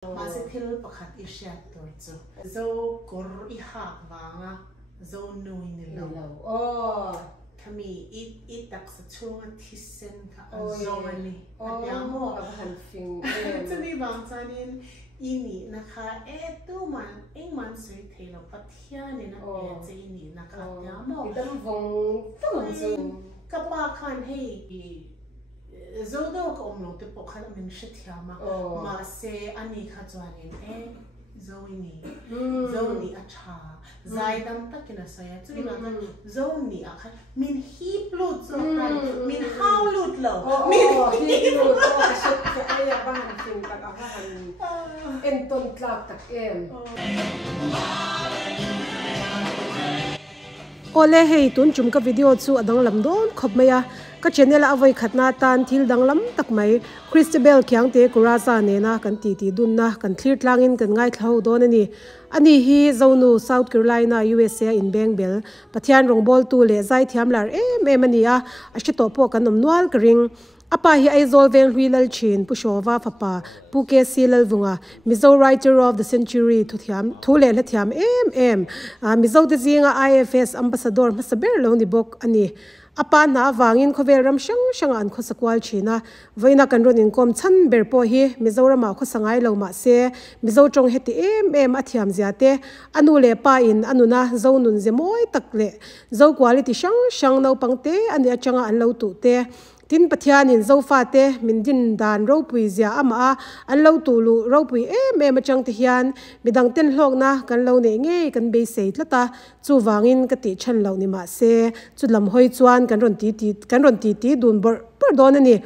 Masih thil pakhat isya torcu. Zo kor ihak wanga zo nui ni lo. Kami itak sa chunga tisen ka zo ni. Mo abahan fing. Tani bang sanin ini naka tu man man sui thelo pathian na pe ini naka mo. Itam vong tamang zo. Kapa khan hey ZAWK omlo te pokhan min shithyama ma se ani kha chwanin zoni acha zaidam takina saya chuni ma zoni akha min hi plut so min haulut lo min hi plut so shit ka aya ban fin tak ahan enton Thlak tak em Awle hei tun chum ka video chu adang lam don khop maya ka channel avai khatna tan thil dang lam tak mai Christabel Khiangte Nen kan Titi Dunna kan Hlangin kan Ngaihnawm don ani hi zonu South Carolina USA in Bengbel pathian rongbol tu le zai thiamlar em ania ashito po kan nomnual kring apa hi aizol veng huilal chin pushova papa puke si Lalvunga mizo writer of the century thu le la thiam mizo de zinga IFS ambassador masaber lo ni bok ani apa na wangin khovel ram shang an kho sakwal china voina kan ron in kom chan ber po hi mizorama kho sangai lo ma se mizo chong heti athiam ziate anu le pa in anuna zonun zemoi takle zo quality shang no pangte ani achanga an lo tu te tin pathian in zo fa te min din dan ro pui zia ama an lo tu lu ro pui achang te hian midang ten hlok na kan lo ne nge kan be sei tlata chu wangin ka ti chan lo ni ma se chu lam hoi chuan kan ron ti dun bor don ani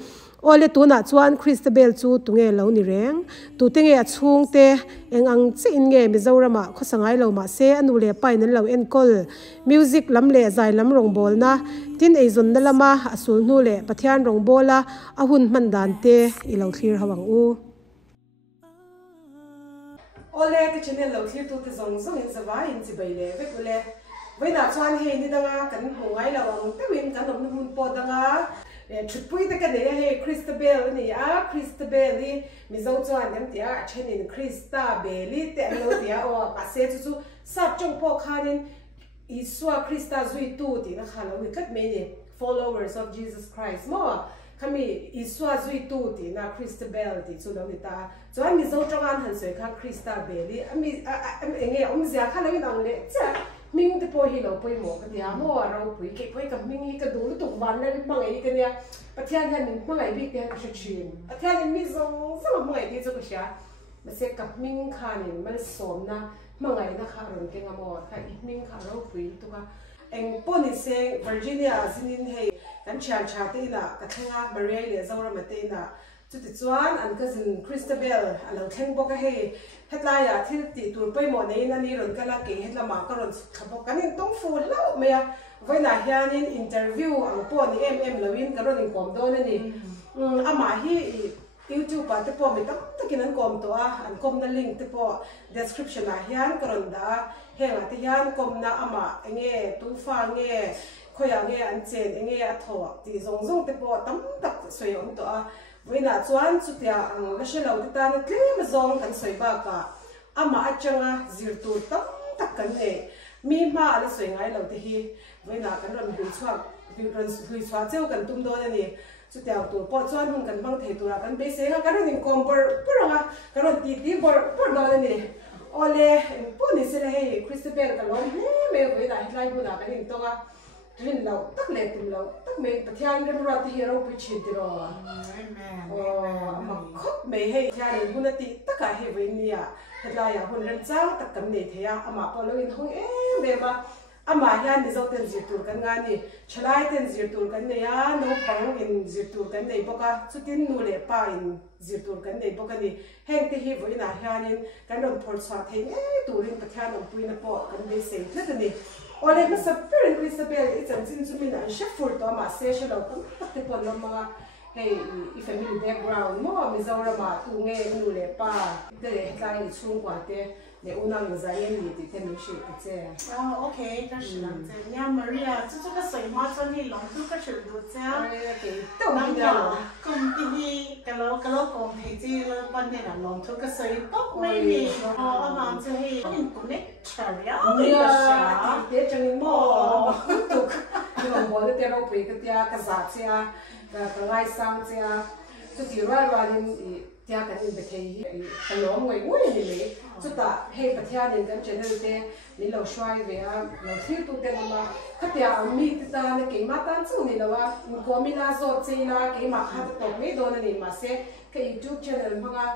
Awle tuna chuan Christabel chu tunge lo ni reng tu tenge achung te engang chin nge mizorama khosangai lo ma se anu le pai nan lo en kol music lam le zai lam rawngbawlna tin eizon na lama asul nu le pathian rawngbawla ahun mandan te ilo thlir hawang u Awle ke channel lo thlir tu te zong in zawai in chibaile vekule voina chuan he ni danga kan hungai lawang te win kan nom hun po danga Zikpuii Pa hey Christabeli Christabeli mizo chuan nem tia chenin Christabeli te lo tia o ase chu sap chong po khanin ISUA Christa zui tu ti na khalo wi kat me ni followers of Jesus Christ mo kami ISUA zui tu ti na Christabeli chu lo ni ta chuan mizo chong an han soi kha Christabeli ami enge zia khalo wi nang le cha Ming te po hi lo poi mo ka dia mo ro pui ke poi ka ming hi ka du tu wan na mangai ka nia pathian han min mangai bi te ka chin pathian mi zong sa mangai ti chu ka sha ma se ka ming kha ni man som na mangai na kha ron ke ngamo ka ming kha ro pui tu ka eng poni se Virginia zinin hei kan chan cha te na ka thenga Maria le zawra ma te na chuti chuan an cousin Christabel alo theng boka hei hetlaya thil ti tur poi mo nei na ni ron kala ke hetlama ka ron thabo kanin tong fu lo meya voina hianin interview ang po ni lawin ka ron in kom do na ni ama hi YouTube pa te po mi tam takin an kom to an kom na link te po description a hian ka ron da henga te hian kom na ama enge tu fa nge khoya nge an chen enge a tho ti zong te po tam tak soyom to Voina chuan chutia ang nashelo ta na tlem zong kan soiba ka ama achanga zirtur tam tak kan ne mi ma ala soi ngai lo te hi voina kan ron hui chwa cheu kan tum do ani chutia tu po chuan hun kan bang thei tura kan be se ga kan rin kompor puranga kan ron ti bor do ani Awle po ni se hei Christabel ka lom me voina hitlai bu na kan in tonga rin lo tak le tum lo tak me pathian rim ra ti hero pu chi ti ro ma khop me he thian hunati taka he venia hetlaya hun ran chang tak kam ne theya ama polo in hong be ma ama hian ni zoten zirtur kan ngani chalai ten zirtur kan ne ya no pang in zirtur kan nei boka chutin nu le pa in zirtur kan nei boka ni heng te hi voina hianin kan ron phor chha thei turin pathian on puina po kan be sei tlatani Awle ma sapper Christabel it's an chin chumin an shefur to ma se shelo tam te pon ma hey family background mo Mizoram tu nge nu le pa de kai chung kwa te le unang zayen ni ti ten shi che okay ka shi lang che nya Maria chu chu ka sai ma chon ni long tu ka chil du cha to ni da kum ti hi ka lo kom thei chi lo pan ne la long tu ka sai tok mai ni ama che hi in connect charia ya te chang mo tu ni long bo te ro pe ka tia ka za cha ka ngai sang cha chu ti ra ni tia kan in bethe hi lo ngoi ngoi ni le chu ta he pathya din kan channel te ni lo shwai ve a lo thil tu te ma khatia mi ta ne ke ma tan chu ni lawa ko mi la zo che la ke ma kha to me do na ni ma se ke YouTube channel ma ga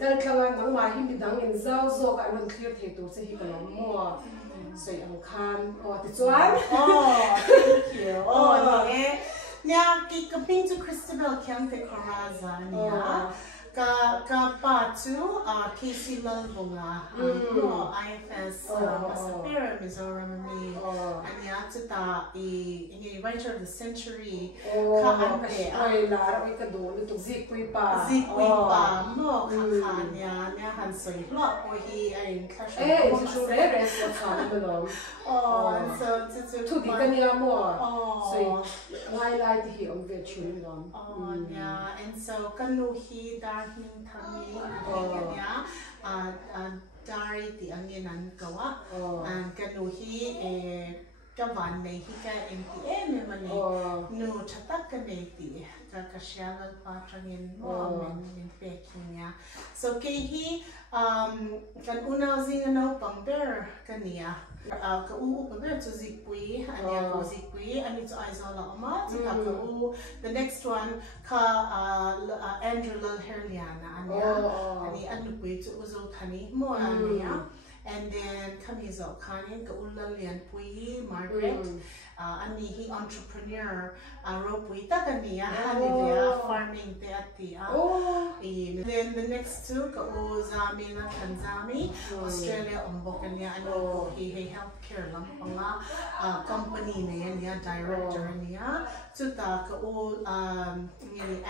kal tlawa nang ma him bi dang in ZAWK ka ron clear the tu se hi ka lo mo sei ang khan ti chuan thank you ni nya ki kaping to Christabel Khiangte Nen ka pa tu KC Lalvunga IFS Masapira Mizoram mi anya ta I writer of the century ka ante ai la oi ka do tu Zikpuii Pa mo ka nya han soi Hlawk o hi ai clash it's true re so sa belong so tu di kan ya mo so ngai lai ti hi on ve chun lom yeah and so kanu hi dar hin thami dari ti anginan kawa kanu hi kawan nei hi ka MTM mane no chatak ka nei ti ka shagal pa trangin mo men peking ya so ke hi kan unaw zinganaw pangber kaniya ka pangber to Zikpuii anya ko Zikpuii ani to ISUA to the next one ka Andrew Lalherliana anya ani anupui to uzo thani mo anya and then kami ZAWK kanin ka Laldian Margaret ani hi entrepreneur ropui ta kaniya ani dia farming te ati then the next two ka zami na Tanzami Australia umbokanya ano hi healthcare lang panga company na yan niya director niya tuta ka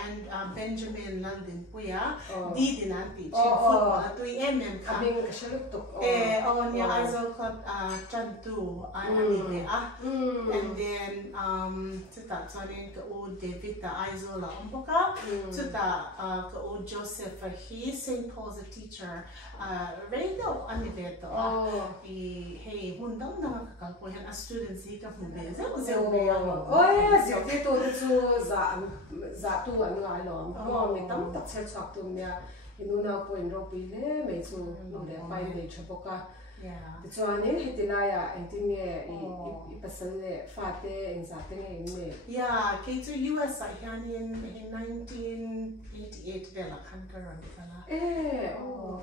and Benjamin Laldinliani di dinanti football atui ka abing kashalutok niya ISUA chantu ani and then tuta tsanin ka David ta ISUA umboka tuta ka Joseph he St. Paul's a teacher radio ani veto hey hundang na kakalpo yan as students hi ka hunde zio te to chu za tu an Ngaihnawm mo mi tam tak che chak tu nya inuna po in ro pi le me chu nu le pai le chapoka ti chuan in hitilaya enting I pasal le fate in za te nge ke to US I hian in 1988 vela khan ka ron kala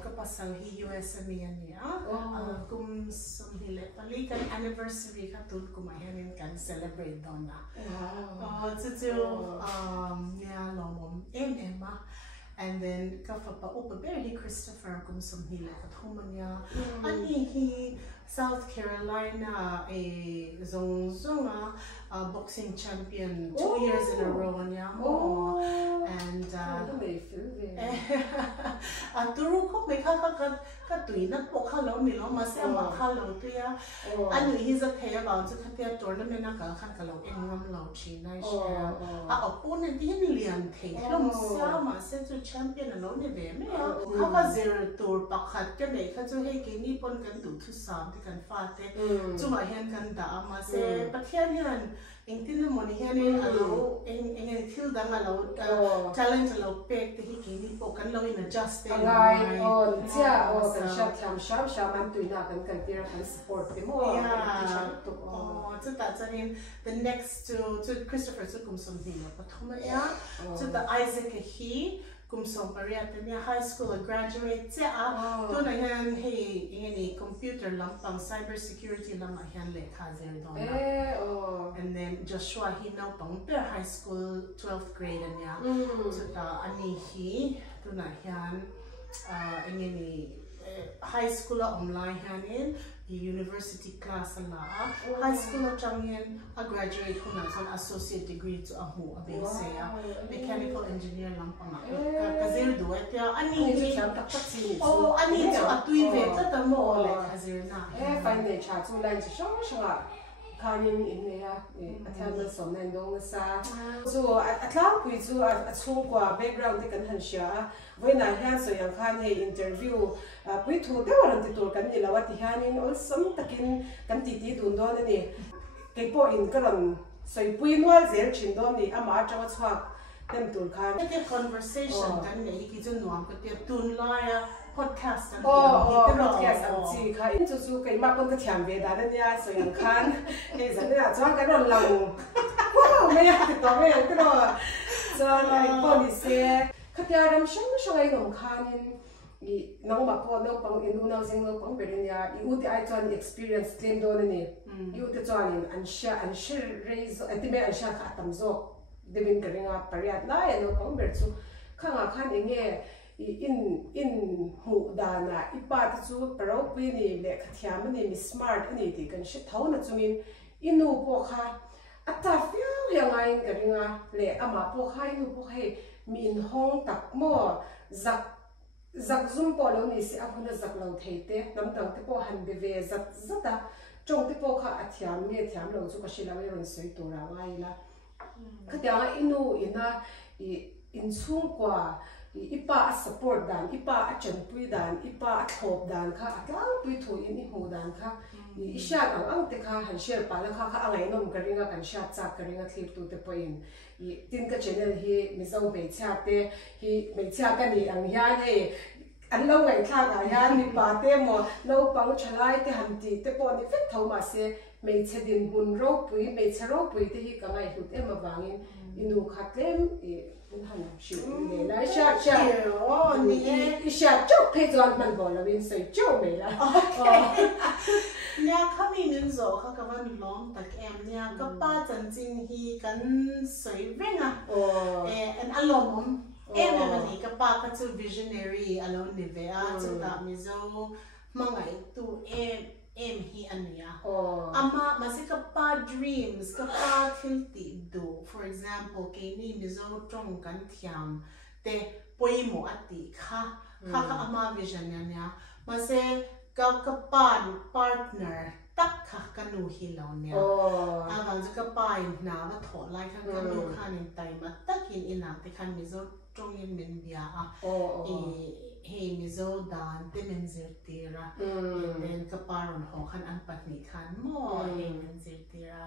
ka pasal hi US mi ani kum som hile pali kan anniversary ka tun kum hian in kan celebrate Dunna chu Hlimawm and then kafapa upaberi Christopher kum som hile kathumanya ani hi South Carolina zonga boxing champion 2 years in a row and turu ko me ka tuina po khalo mi lo ma se ma khalo tu ya ani hi za thaya ba chu khatia tournament ka khan kalo engam lo chi nai she opponent hi ni lian thei lo sa ma se chu champion lo ne ve me ka ka zero tour pakhat ka nei kha chu he ke ni pon kan du thu sam kan fate chuma hian kan da ma se pathian hian engtin mo ni hian alo eng thil dang alo talent alo pek te hi ki ni po kan lo in adjust te ngai on chia kan sham man tuina kan tira kan support te mo to ta chanin the next to Christopher to kum som dino pathuma ya to the Isaac hi kum som paria tanya high school graduate cha to na hian he ingani computer lampang cyber security lam hian le khazer dona and then Joshua he now pang high school 12th grade anya to ta ani hi to na hian ingani high school online hian university class la high school atangin a graduate huna son associate degree to a hu a base mechanical engineer lampanga kazir do atia ani cham tak tak si oh ani chu atui ve ta ta mo le kazir na fine ne cha chu line chu shanga kanin inneih athamal somna dong sa so atlang pui chu a chung kwa background te kan han sha voina hian so yang khan he interview pui thu te waran ti tur kan ni lawati hianin ol som takin kan Titi dun don ani keipo in karam soi pui nual zel chin don ni ama atanga chhuak tem tur khan the conversation kan nei ki chu nuam ko te tun la podcast and podcast and chi kha in chu kai ma pon ka thiam ve da nia so yang khan he zan na chuan ka ron lang wow me ya ti to me ko ro so ai pon ni se ka pya ram shang shang ai nom khan in I nang ma ko no pang inu nang sing no pang berin ya I ut ai chuan experience claim don ni I ut chuan in an share raise atime an sha kha tam zo devin karinga pariat la no pang ber chu khanga khan enge in hu dana ipa chu paro pui ni le khathiam ni mi smart ani ti kan shi thona chungin inu po kha ata fiu yangai karinga le ama po kha inu po kha min hong tak mo zak zum po lo ni si ahuna zak lo theite nam tang te po han be ve zata chong te po kha athiam nge thiam lo chu ka shila we ron sei to ra ngai la khatia inu ina in chung kwa ipa support dan ipa chen pui dan ipa thop dan kha atlang pui thu in I hu dan kha I sha ang te kha han share pa la kha Ngaihnawm karinga kan sha cha karinga thlir tu te po in I tin ka channel hi mizo me cha te hi me cha ka ni ang hian he an lo ngai tha ga hian ni pa te mo lo pang chalai te han ti te po ni fet thau ma se me chedin hun ro pui me charo pui te hi ka ngai hu te ma wangin inu khatlem han shi le la sha oh ni sha chok pe zon man bo la win sei chok me la nya khami min zo kha ka van long tak em nya ka pa chan chin hi kan soi venga an alom em ni ka pa ka chu visionary alon ni ve a chu ta mi zo mangai tu em hi ania ama masika pa dreams ka pa thil ti do for example ke ni mi zo tong kan thiam te poimo ati kha ama vision ania mase ka pan partner tak kha kanu hi lo nia awan ju ka pa in na ma tho lai khan kanu khan in tai ma takin ina te khan mi zo tong in min bia a hey mizo dan te men zirtira then kaparon ho khan an patni khan mo hey men zirtira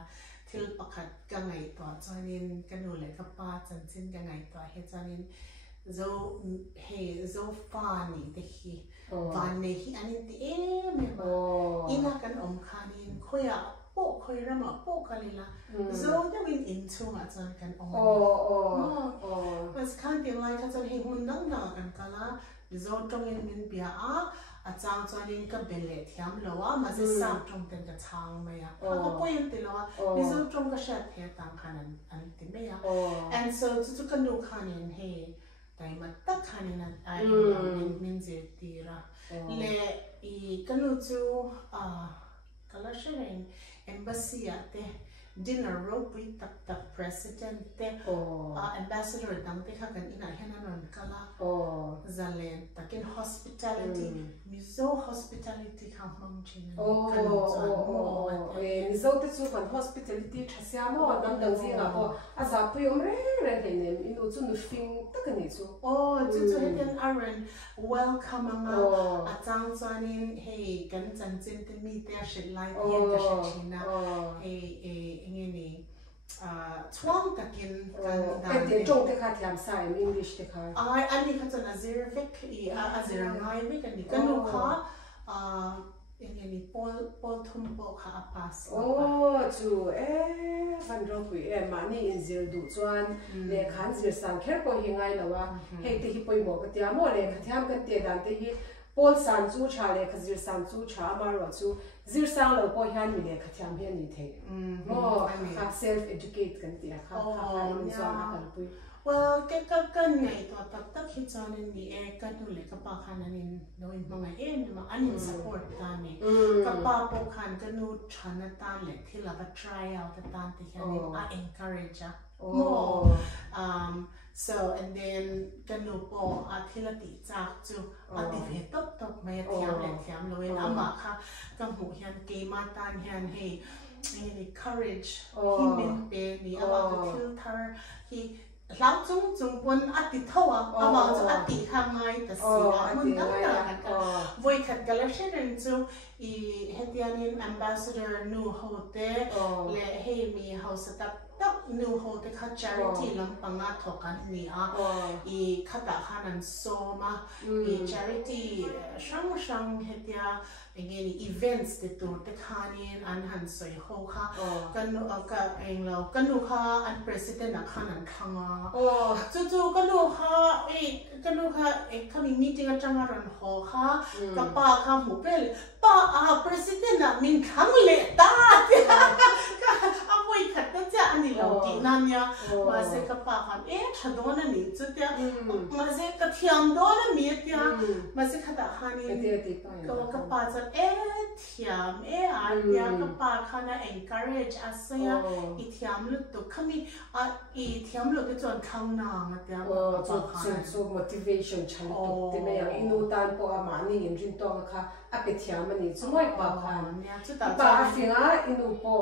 thil pakhat ka ngai to chanin kanu le kapa chanchin ka ngai to he chanin zo fani te hi van ne hi anin ti me ba ina kan om khanin khoya po khoi rama po kalila zo de win in chunga chan kan om mas khan ti lai kha chan he hun nang na kan kala zo tong in min bia a chang chanin ka bele thiam lowa ma se sam tong ten ka chang me ya ka point ti lowa mi zo tong ka shat he tang khanan an ti me ya and so chu ka nu khanin he tai ma ta khanin ai min je tira le I kanu chu kala sharing embassy ate dinner rope with the president te ambassador dang te kha kan ina hian kala zalen takin hospitality mizo hospitality kha mang chin mizo te chu kan hospitality thasya mo dam dang ji nga po aza puyom re ne inu chu nu fing takani chu chu hian aran welcome anga atang chanin hey kan chanchin te mi te shit like hian ka shachina hey ngeni chuang takin kan dan te chong te kha thiam sai English te kha ani kha chana zirvek a zirangai me kan ni kanu kha ngeni pol thumpo kha pass chu van ro pui mani in zir du chuan le khan zir sang kher po hi ngai lawa he te hi poi mo ka tia mo le khathiam kan te dan te hi Paul san chu cha le khazir san chu cha ma ro chu zir sang lo po hian mi le khathiam hian ni the mo kha self educate kan ti kha ni chuan kan pui well kan ngai to tak hi chon ni kan nu le ka pa khan anin noi manga ma anin support ta ni ka pa po khan kan nu thana ta le thila ka try out ta ti hian a encourage more so and then kan nu po a thila ti chak chu a ti ve top mai thiam loi na ma kha ka mu hian ke ma tan hian he courage himin pe ni awa ka thil thar hi Hlawk chung pun ati thawa awang chu ati khangai ta sila mun dang ka voi khat collection and chu I hetianin ambassador nu hote le he mi house tak nu hote kha charity lampanga thokan ni a I khata khanan soma I charity shang hetia again events te tur te khanin an han soi ho kha kanu ka englo kanu kha an president khanan khanga chu kanu kha kami meeting atanga ran ho kha ka pa kha mu pel pa president min khang le ta ka amoi khat ta cha ani lo ti nan ya ma se ka pa kha thadona ni chu tia ma se ka thiam dona mi tia ma se khata khanin ka pa cha thiam tia ka pa khana encourage asaya I thiam lu to khami I thiam lu te chon kawmna nga tia so motivation chan to te me yang inu tan po amani in rin to kha ape thiam ani chumoi pa khan pa finga inu po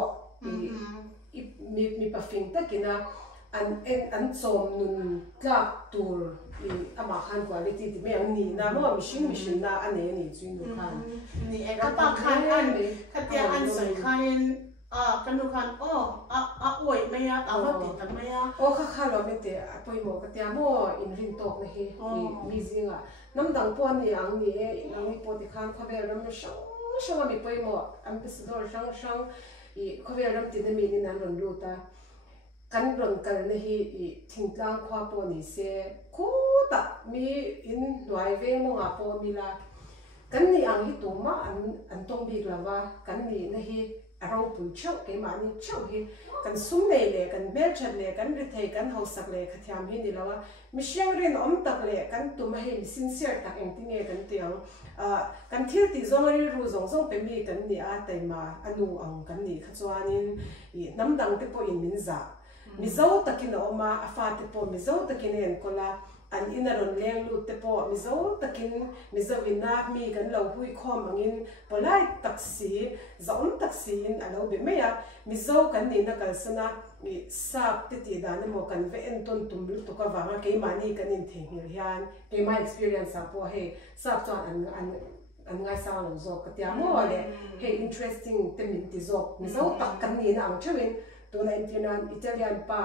mi pa fing takina an chom nun tlak tur ama khan quality ti me yang ni na mo mission na ane ni chuinu khan ni ka pa khan an khatia an soi khan kanu khan oi maya awati ta maya kha lo me te apoi mo ka tia mo in rin tok na he mi zinga nam dang pon ni ang ni po ti khan khabe ram shang mi poi mo ambassador shang I khabe ram ti de mi ni nan ron lu ta kan ron kal na hi thingtlang khwa po ni se ko ta mi in hnuai ve mo nga po mi la kan ni ang hi tu ma an tong bi lawa kan ni na hi arong pui chau ke ma ni chau hi kan sum nei le kan bel chat le kan ri thei kan hausak le khathiam hi ni lawa mi siang rin om tak le kan tu ma hi sincere tak eng ti nge kan tiang kan thil ti zong ri ru zong pe mi kan ni a tai ma anu ang kan ni khachwanin nam dang te po in min za mi zo takin oma afa te po mi zo takin en kola an inaron leng lu te po mi zo takin mi zo ina mi kan lo hui hmangin polai taksi zom taksi in alo be meya mi zo kan ni na kalsana mi sap te ti dan mo kan ve en ton tum lu to ka wanga ke mani kan in theng hian ke my experience apo he sap chuan an ngai sa lo zo ka tia mo le he interesting te min ti zo mi zo tak kan ni na ang chewin to na Italian pa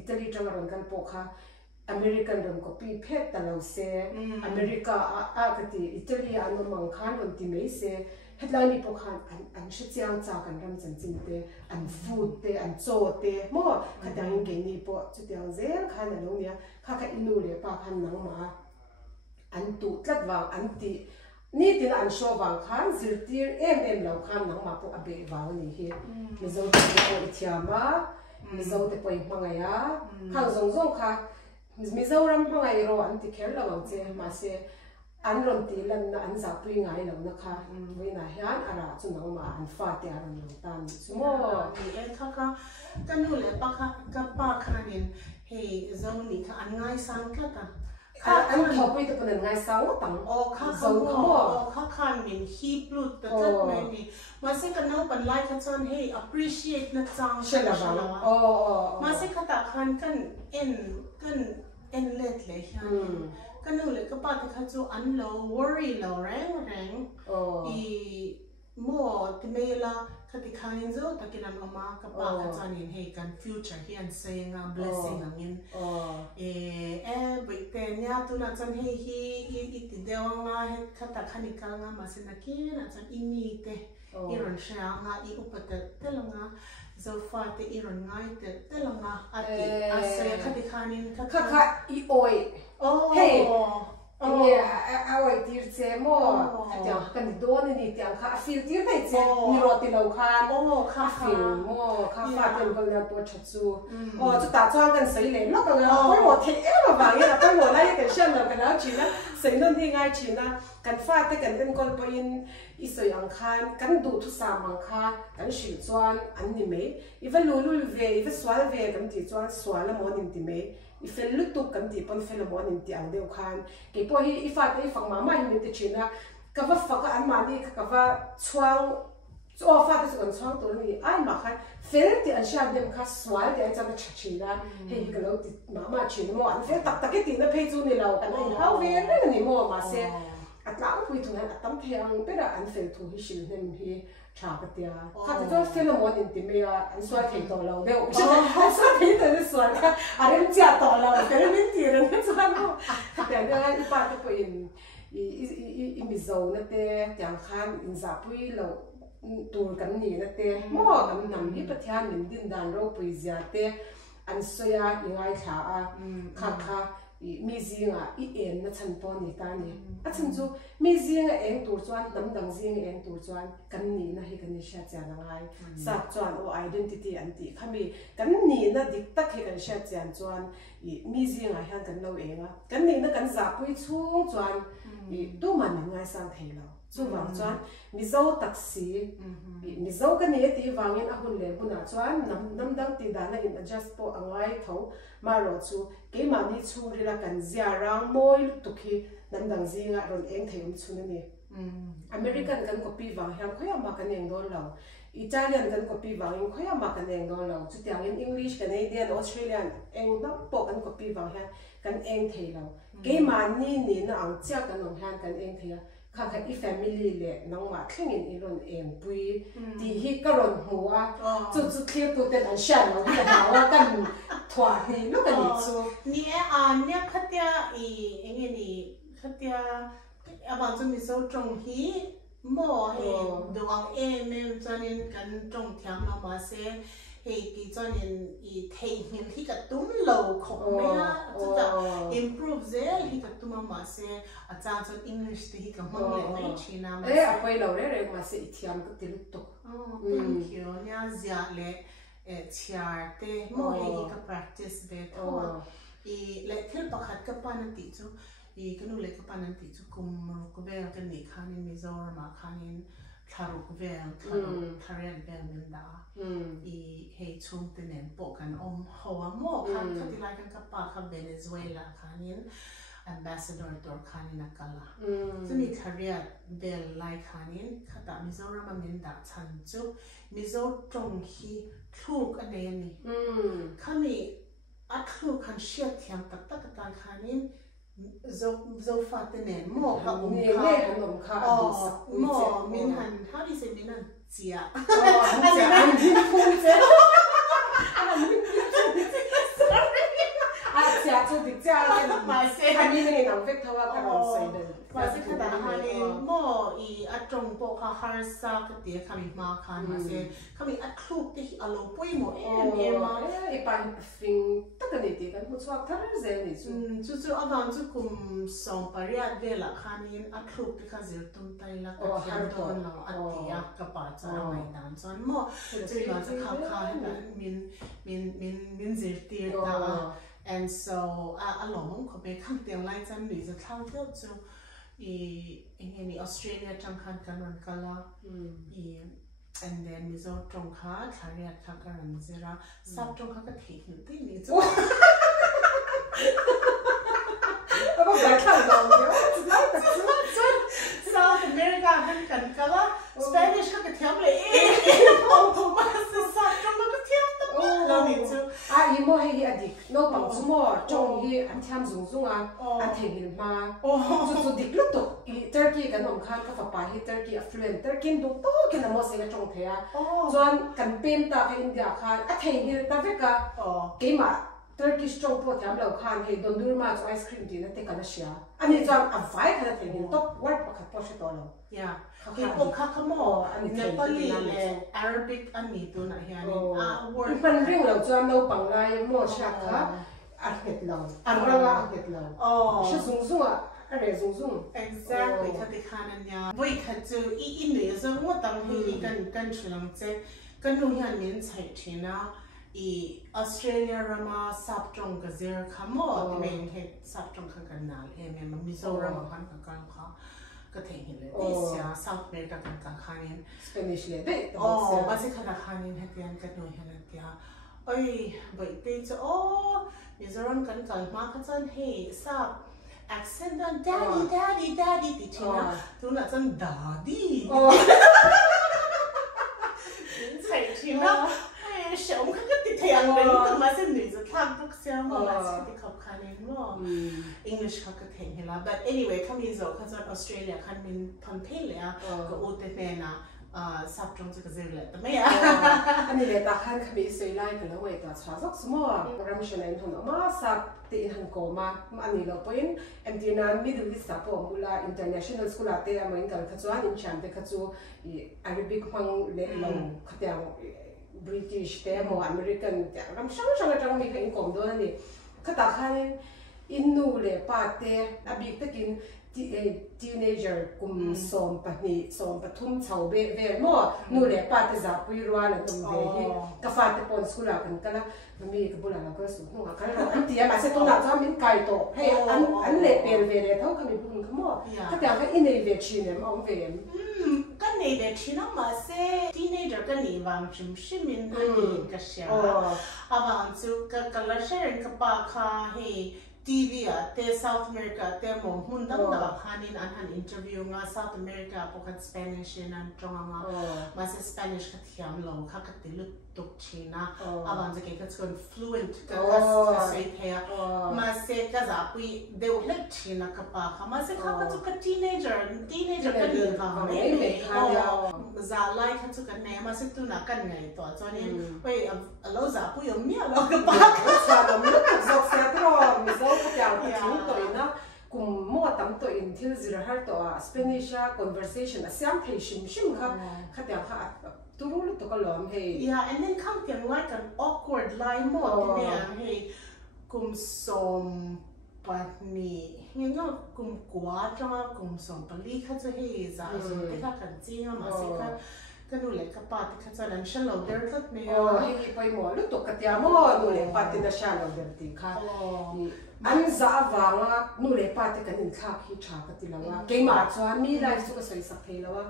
Italy changaron kan po kha American ron copy phet talo se America kati Italy ano mang khan ron ti mai se headline po khan an shichiang cha kan ram chan chin te an food te an cho te mo khadang ge ni po chutiang zel khan alo nia kha inu le pa khan nang ma an tu tlat wang an ti ni tin an show wang khan zirtir lo khan nang ma po abe waw ni he mi zo te po ithiama mi zo te po hmangaya khang zong kha Mizoram hmangai ro an ti kher lawang che ma se an ron ti lan na an Zikpuii ngai lo na kha voina hian ara chunang ma an fa te aron lo tan sumo ni kha kanu le pa kha ka pa khanin he zoni kha an ngai sang ka ta an thopui te punan ngai sang tang kha khan min hi plut ta tat me ni ma se kan no pan lai kha chan he appreciate na chang shela ma se kha ta khan kan en let le hian kanu le ka pa te kha chu an lo worry lo rang I mo ti mela khati khain zo takinan oma ka pa kha chanin he kan future hian saying a blessing angin te nya tu na chan he hi ti dewanga he khata khanika nga masinaki na chan imi te iron sha nga I upata telanga zo fa te iron ngai te telanga ati asaya khati khanin kha I oi hey awai tir che mo tiang kan do ni tiang kha fil tir dai che ni ro ti lo khan kha fil mo kha fa ten bol na po chachu chu ta chuang kan sei le lo ka ko mo the e ma ba ya ko mo lai kan shan na kan chi na sei non ni ngai chi na kan fa te kan den kol po in ISUA khan kan du thu sa mang kha kan shil chuan an ni me iwa lulul ve iwa swal ve kan ti chuan swal mo nin ti me ifel lutuk kan ti pon fel mo nin ti ang deu khan ke po hi ifa te fang ma ma hin te china ka va fa ka an ma ni ka va chuang cho fa te kan chuang to ni ai ma khan fel ti an sha dem kha swal te an chang cha chi na he ka lo ti ma ma chi mo an fel tak tak ti na pe chu ni lo kan ai how ve ni mo ma se atlang pui thu han atam theang pera an fel thu hi shil nem hi cha ka tia kha te fel mo nin ti me an swal thei to lo de o sa thei to ni swal ka arem cha to lo fel min ti ren chuan mo te de i pa te po in i mi zo na te tiang khan in Zikpuii lo tur kan ni na te mo kan nam hi pathian min din dan ro pui zia te an soya ingai tha a kha mi zinga i en na chan po ni ta ni a chan chu mi zinga eng tur chuan dam dang zinga eng tur chuan kan ni na hi kan ni sha cha na ngai sa chuan o identity an ti khami kan ni na dik tak he kan sha chan chuan i mi zinga hian kan lo enga kan ni na kan Zikpuii chung chuan i tu man ngai sang thei lo chu wang chuan mi zo taxi mi zo kan ni ti wangin a hun le buna chuan nam dang ti da na in adjust po angai tho ma ro chu ke ma ni chu ri la kan zia rang moi tu khi nam dang zinga ron eng theim chu ni American kan copy wang hiam khoya ma kan eng don lo Italian kan copy wang in khoya ma kan eng don lo chu tiang in English Canadian Australian eng na po kan copy wang hian kan eng thei lo ke ma ni na ang chia kan ong hian kan eng thei kha kha i family le nang ma thlengin i ron eng pui ti hi ka ron huwa chu clear tu ten an shan lo hi na wa kan thwa hi lo kan ni chu ni nya khatia i enge ni khatia abang chu mi so trong hi mo he duang me chanin kan trong thiang na ma se he ki chanin I thei hil hi ka tum lo khok me ha chu ta improve ze hi ka tum ma se a cha chan English te hi ka mang le mai china ma a pai lo re ma se I thiam ka ti lut to thank you nya zia le chipchiar te mo he hi ka practice be tho I le thil pakhat ka pa na ti chu I kanu le ka pa na ti chu kum ko be ka ni khanin Mizoram ma khanin Tharuk vel tharian vel min da I hei chung te nen po kan hoa mo kan khati lai kan ka pa kha Venezuela khanin ambassador tor khanin akala chumi tharia vel lai khanin khata Mizoram min da chan chu Mizo tong hi Hlawk ane ni khami a Hlawk khan shia thiam tak tak ta khanin zo fa te nen mo ka Ngaihnawm kha mo min han how do you say min han chia an hin phun che chia chu dik cha ma se ha mi nei nang vek thawa ka ron sai de ma se khada hani mo I atong po kha har sa ka te khami ma khan ma se khami at Hlawk te hi alo poi mo ma I pan fing takani ti kan hu chwa thar ze ni chu awan chu kum song pariat de la khanin at Hlawk te kha zir tum tai la ka khian don lo atia ka pa cha mai dan chon mo chu ma cha kha min zir ti ta and so along ko be khang tiang lai chan ni za thang tel chu I Australia chang khan kan kala and then Mizo trong kha thariat kha karan zira sab trong kha ka thei hin ti ni chu aba ba thang dong yo South America kan kala Spanish ka thiam le ma se sab trong ka thiam ta lo ni chu a I mo he adik no pang chu mo chong hi an thiam zung zung a an thei hil ma chu dik lu to I Turkey kan om khan ka fa pa hi Turkey affluent Turkey du to ken mo se ka chong thea chuan kan pem ta he India khan a thei hil ta veka ke ma Turkish chong po thiam lo khan he dondur ma chu ice cream ti na te kana sia ani chuan a vai kana thei hil top word pakhat po se to lo yeah he po kha mo Nepali le Arabic ani tu na hian word pan ring lo chuan no pang lai mo sha kha a het lo a ranga a het lo sha zung zung a Are zung. Exactly. Khati khanan ya. Boy khatu inneih zo ngotang hi kan chulang che kan nu hian min chai thina Australia rama saptong gazir khamo the main he saptong khanal em Mizoram khan kha ka theng hi le this ya South America kan khanin Spanish le de basi khana khanin hetian kan nu hian tia oi bai te cho Mizoram kan kalma ka chan he sap accent on daddy ti china tu na chan daddy chai china sống khắc cái thầy ăn đến từ mà sẽ nữ rất tham bốc xem mà sẽ cái học khá nên nó English khắc cái thầy hay là but anyway khăm đi rồi khăm trong Australia khăm mình thằng thế lẽ có ô tê nè na sắp trong cái gì lẽ tao mấy anh ấy là ta khăn khăm bị suy lại cái lối ta xóa dốc small ram cho nên thằng mà sắp thì hắn có mà anh ấy là point em thì na middle east sắp ở mula international school à thế mà anh cần khát cho anh in chạm thế khát cho Arabic mang lệ lòng khát nhau British te mo American te ram sang atang mi kan kom do ni khata khan innu le pa te abi takin teenager kum som pathum chau be mo nu le pa te za pui ro la tum ve hi ka fa te pon school kan kala mi ka bula la ka su no ka an ti ma se to na cha min kai to he an le pel ve le thau ka mi bun ka mo khata ka inneih ve chinem om ve cái này để chỉ nó mà sẽ teenager cái này vàng chim chim mình anh cái xe à vàng chú cái là xe cái bà kha hay TV à te South America te mo hun dang da hanin an han interview nga South America pokat Spanish nan tonga ma se Spanish ka thiam lo kha ka tilu tuk china awan je ke ka fluent ka sai the ma se ka za pui de ulet china ka pa kha ma se kha ka ka teenager ka ni va me za lai kha chu ka ne ma se tu na kan ngai to cho nên oi a lo za pui yo mi lo ka pa sa lo mi zo sa tro mi zo ka tiang ka chung to ina kum mo tam to in thil zira har to Spanish conversation asiam thei shim kha tiang kha turul to ka lom he yeah and then come can like an awkward line mo hey kum som patni you know kum kwa cha kum som pali kha cha he za so te kha kan chi ma se kha kanu le ka pa te kha cha lan shalo der thot me he pai mo lu to ka tia mo nu le pa te na shalo der ti kha an za wanga nu le pa te kan in kha khi tha ka ti lawa ke ma chwa mi life su ka soi sak the lawa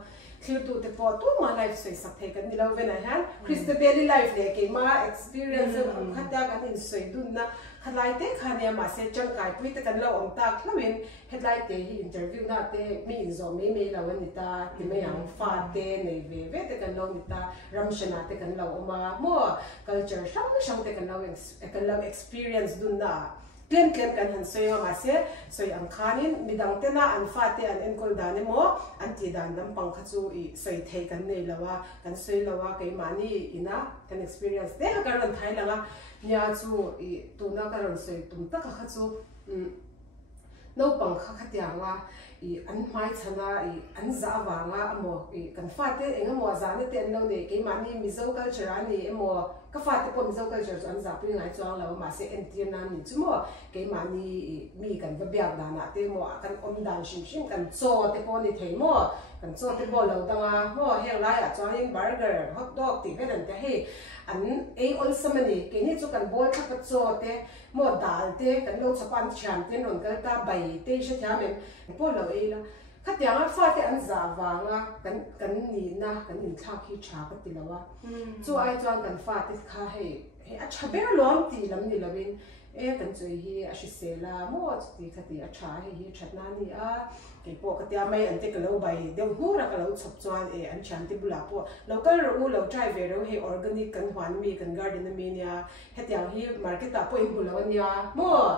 thil tu te po tu ma life soi sak the kan ni lo ve na han Christabeli life le ke ma experience khata kan in soi Dunna khalai te khania ma se chang kai pui te kan lo om ta khlawin headline te hi interview na te mi in zo me la wan ni ta ti me yang fa te nei ve te kan lo ni ta ram shana te kan lo ma mo culture shang te kan lo experience Dunna Ken kan han soyo ma se soy ang khanin midang te na an fa te an enkol da ne mo an ti dan dam pang kha chu i soi thei kan nei lawa kan soi lawa ke mani ina kan experience te ha karon thai lawa nya chu i tu na karon soi tum ta kha chu no pang kha tianga i an mai chana i an za wanga amo i kan fa te enga mo za ne te no ne ke mani mizo culture ani emo ka fa te pon zo culture an za pi ngai chuang lawa ma se entian na ni chu mo ke mani mi kan ba bia da na te mo kan om dan shim kan cho te pon ni thei mo kan cho te bo lo danga mo heng lai a chuang burger hot dog ti ve dan te he an e on samani ke ni chu kan bol kha ka cho te mo dal te kan lo chapan cham te non ka ta bai te sha thia men po lo e la khát tiếng anh phát thì anh giả vàng á cắn nhỉ na cắn nhìn thao khi trả cái tiền là cho ai cho anh cắn phát thì khá hay hay chắc bé lắm thì lắm thì là bên cắn chơi hi à sẽ là mua thì khát thì trả hay hi chặt na ni à cái bộ cái tiếng mấy anh thấy cái lâu bay đều hú ra cái lâu chụp cho anh anh chán thì bula bộ lâu cái lâu lâu trai về rồi hay organic cắn hoàn mi cắn garden mi nha hết tiếng hi market ta bộ em bula nha mua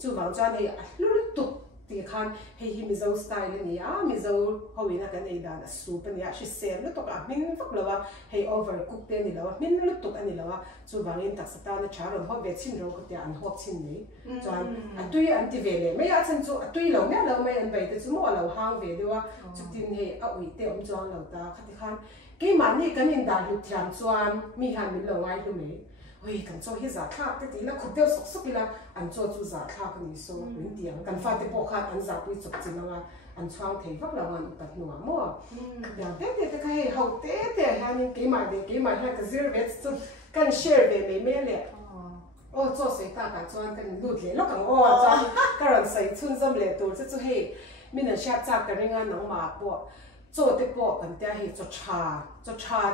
chú vàng cho anh lúc tục thì khan hay hi mizo style ni a mizo hawina kan ei dan soup ni a shi se lu to ka min vak lawa hay overcook te ni lawa min lu to ani lawa chu wangin tak sata na charon ho be chin ro ko te an hop chin ni chuan atui an ti vele me a chan chu atui lo me lo me an bai te chu mo lo hang ve dewa chu tin he a ui te om chuan lo ta khati khan ke man ni kan in da lu thiam chuan mi han min lo ngai lu me ôi cần cho hi giả thác cái tí là khúc tiêu sốc sốc là ăn cho chú giả thác cái gì số mình tiếng cần phát cái bộ khác ăn Zikpuii chụp chỉ là ăn choang thấy vấp là ăn tạt nua muaอย่างเต้ๆcái hậu ต้hani cái mày hay cái zero vet cho cần share về mấy lệ cho谁大家做跟录的，那个做个人谁村上来多，这嘿，闽南下扎个人啊能嘛不，做的不跟dia嘿做茶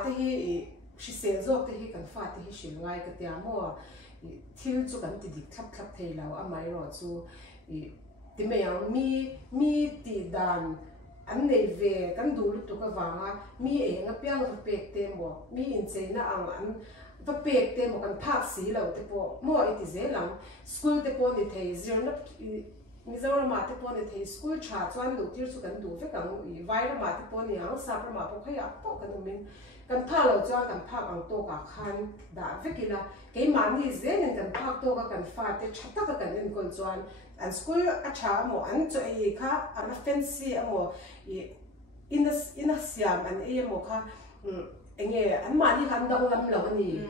的嘿，是写作的嘿跟发的嘿是爱个dia么，挑做跟弟吸提了啊买了做，點樣咪地單，安尼về跟đủ lúc tụi cái vàng á mi ấy ngáp biang vật bẹt tem bộ mi in chế na ang an vật bẹt tem bộ cần phác xí lâu thế bộ mua ít dễ lắm school thế bộ thì thầy riêng nó mi giờ mà thế bộ thì thầy school trả cho anh đủ tiêu số cần đủ với cả vài là mà thế bộ thì ang sắp mà bộ khai áp bộ cần mình cần phác lâu cho cần phác bằng tô cả khăn đã với cái là cái món thì dễ nên cần phác tô cả cần phác thế chắc tất cả cần nên còn cho anh school acha mo an cho ai kha an fancy mo in a siam an ai mo kha enge an mani han dong lam lo ni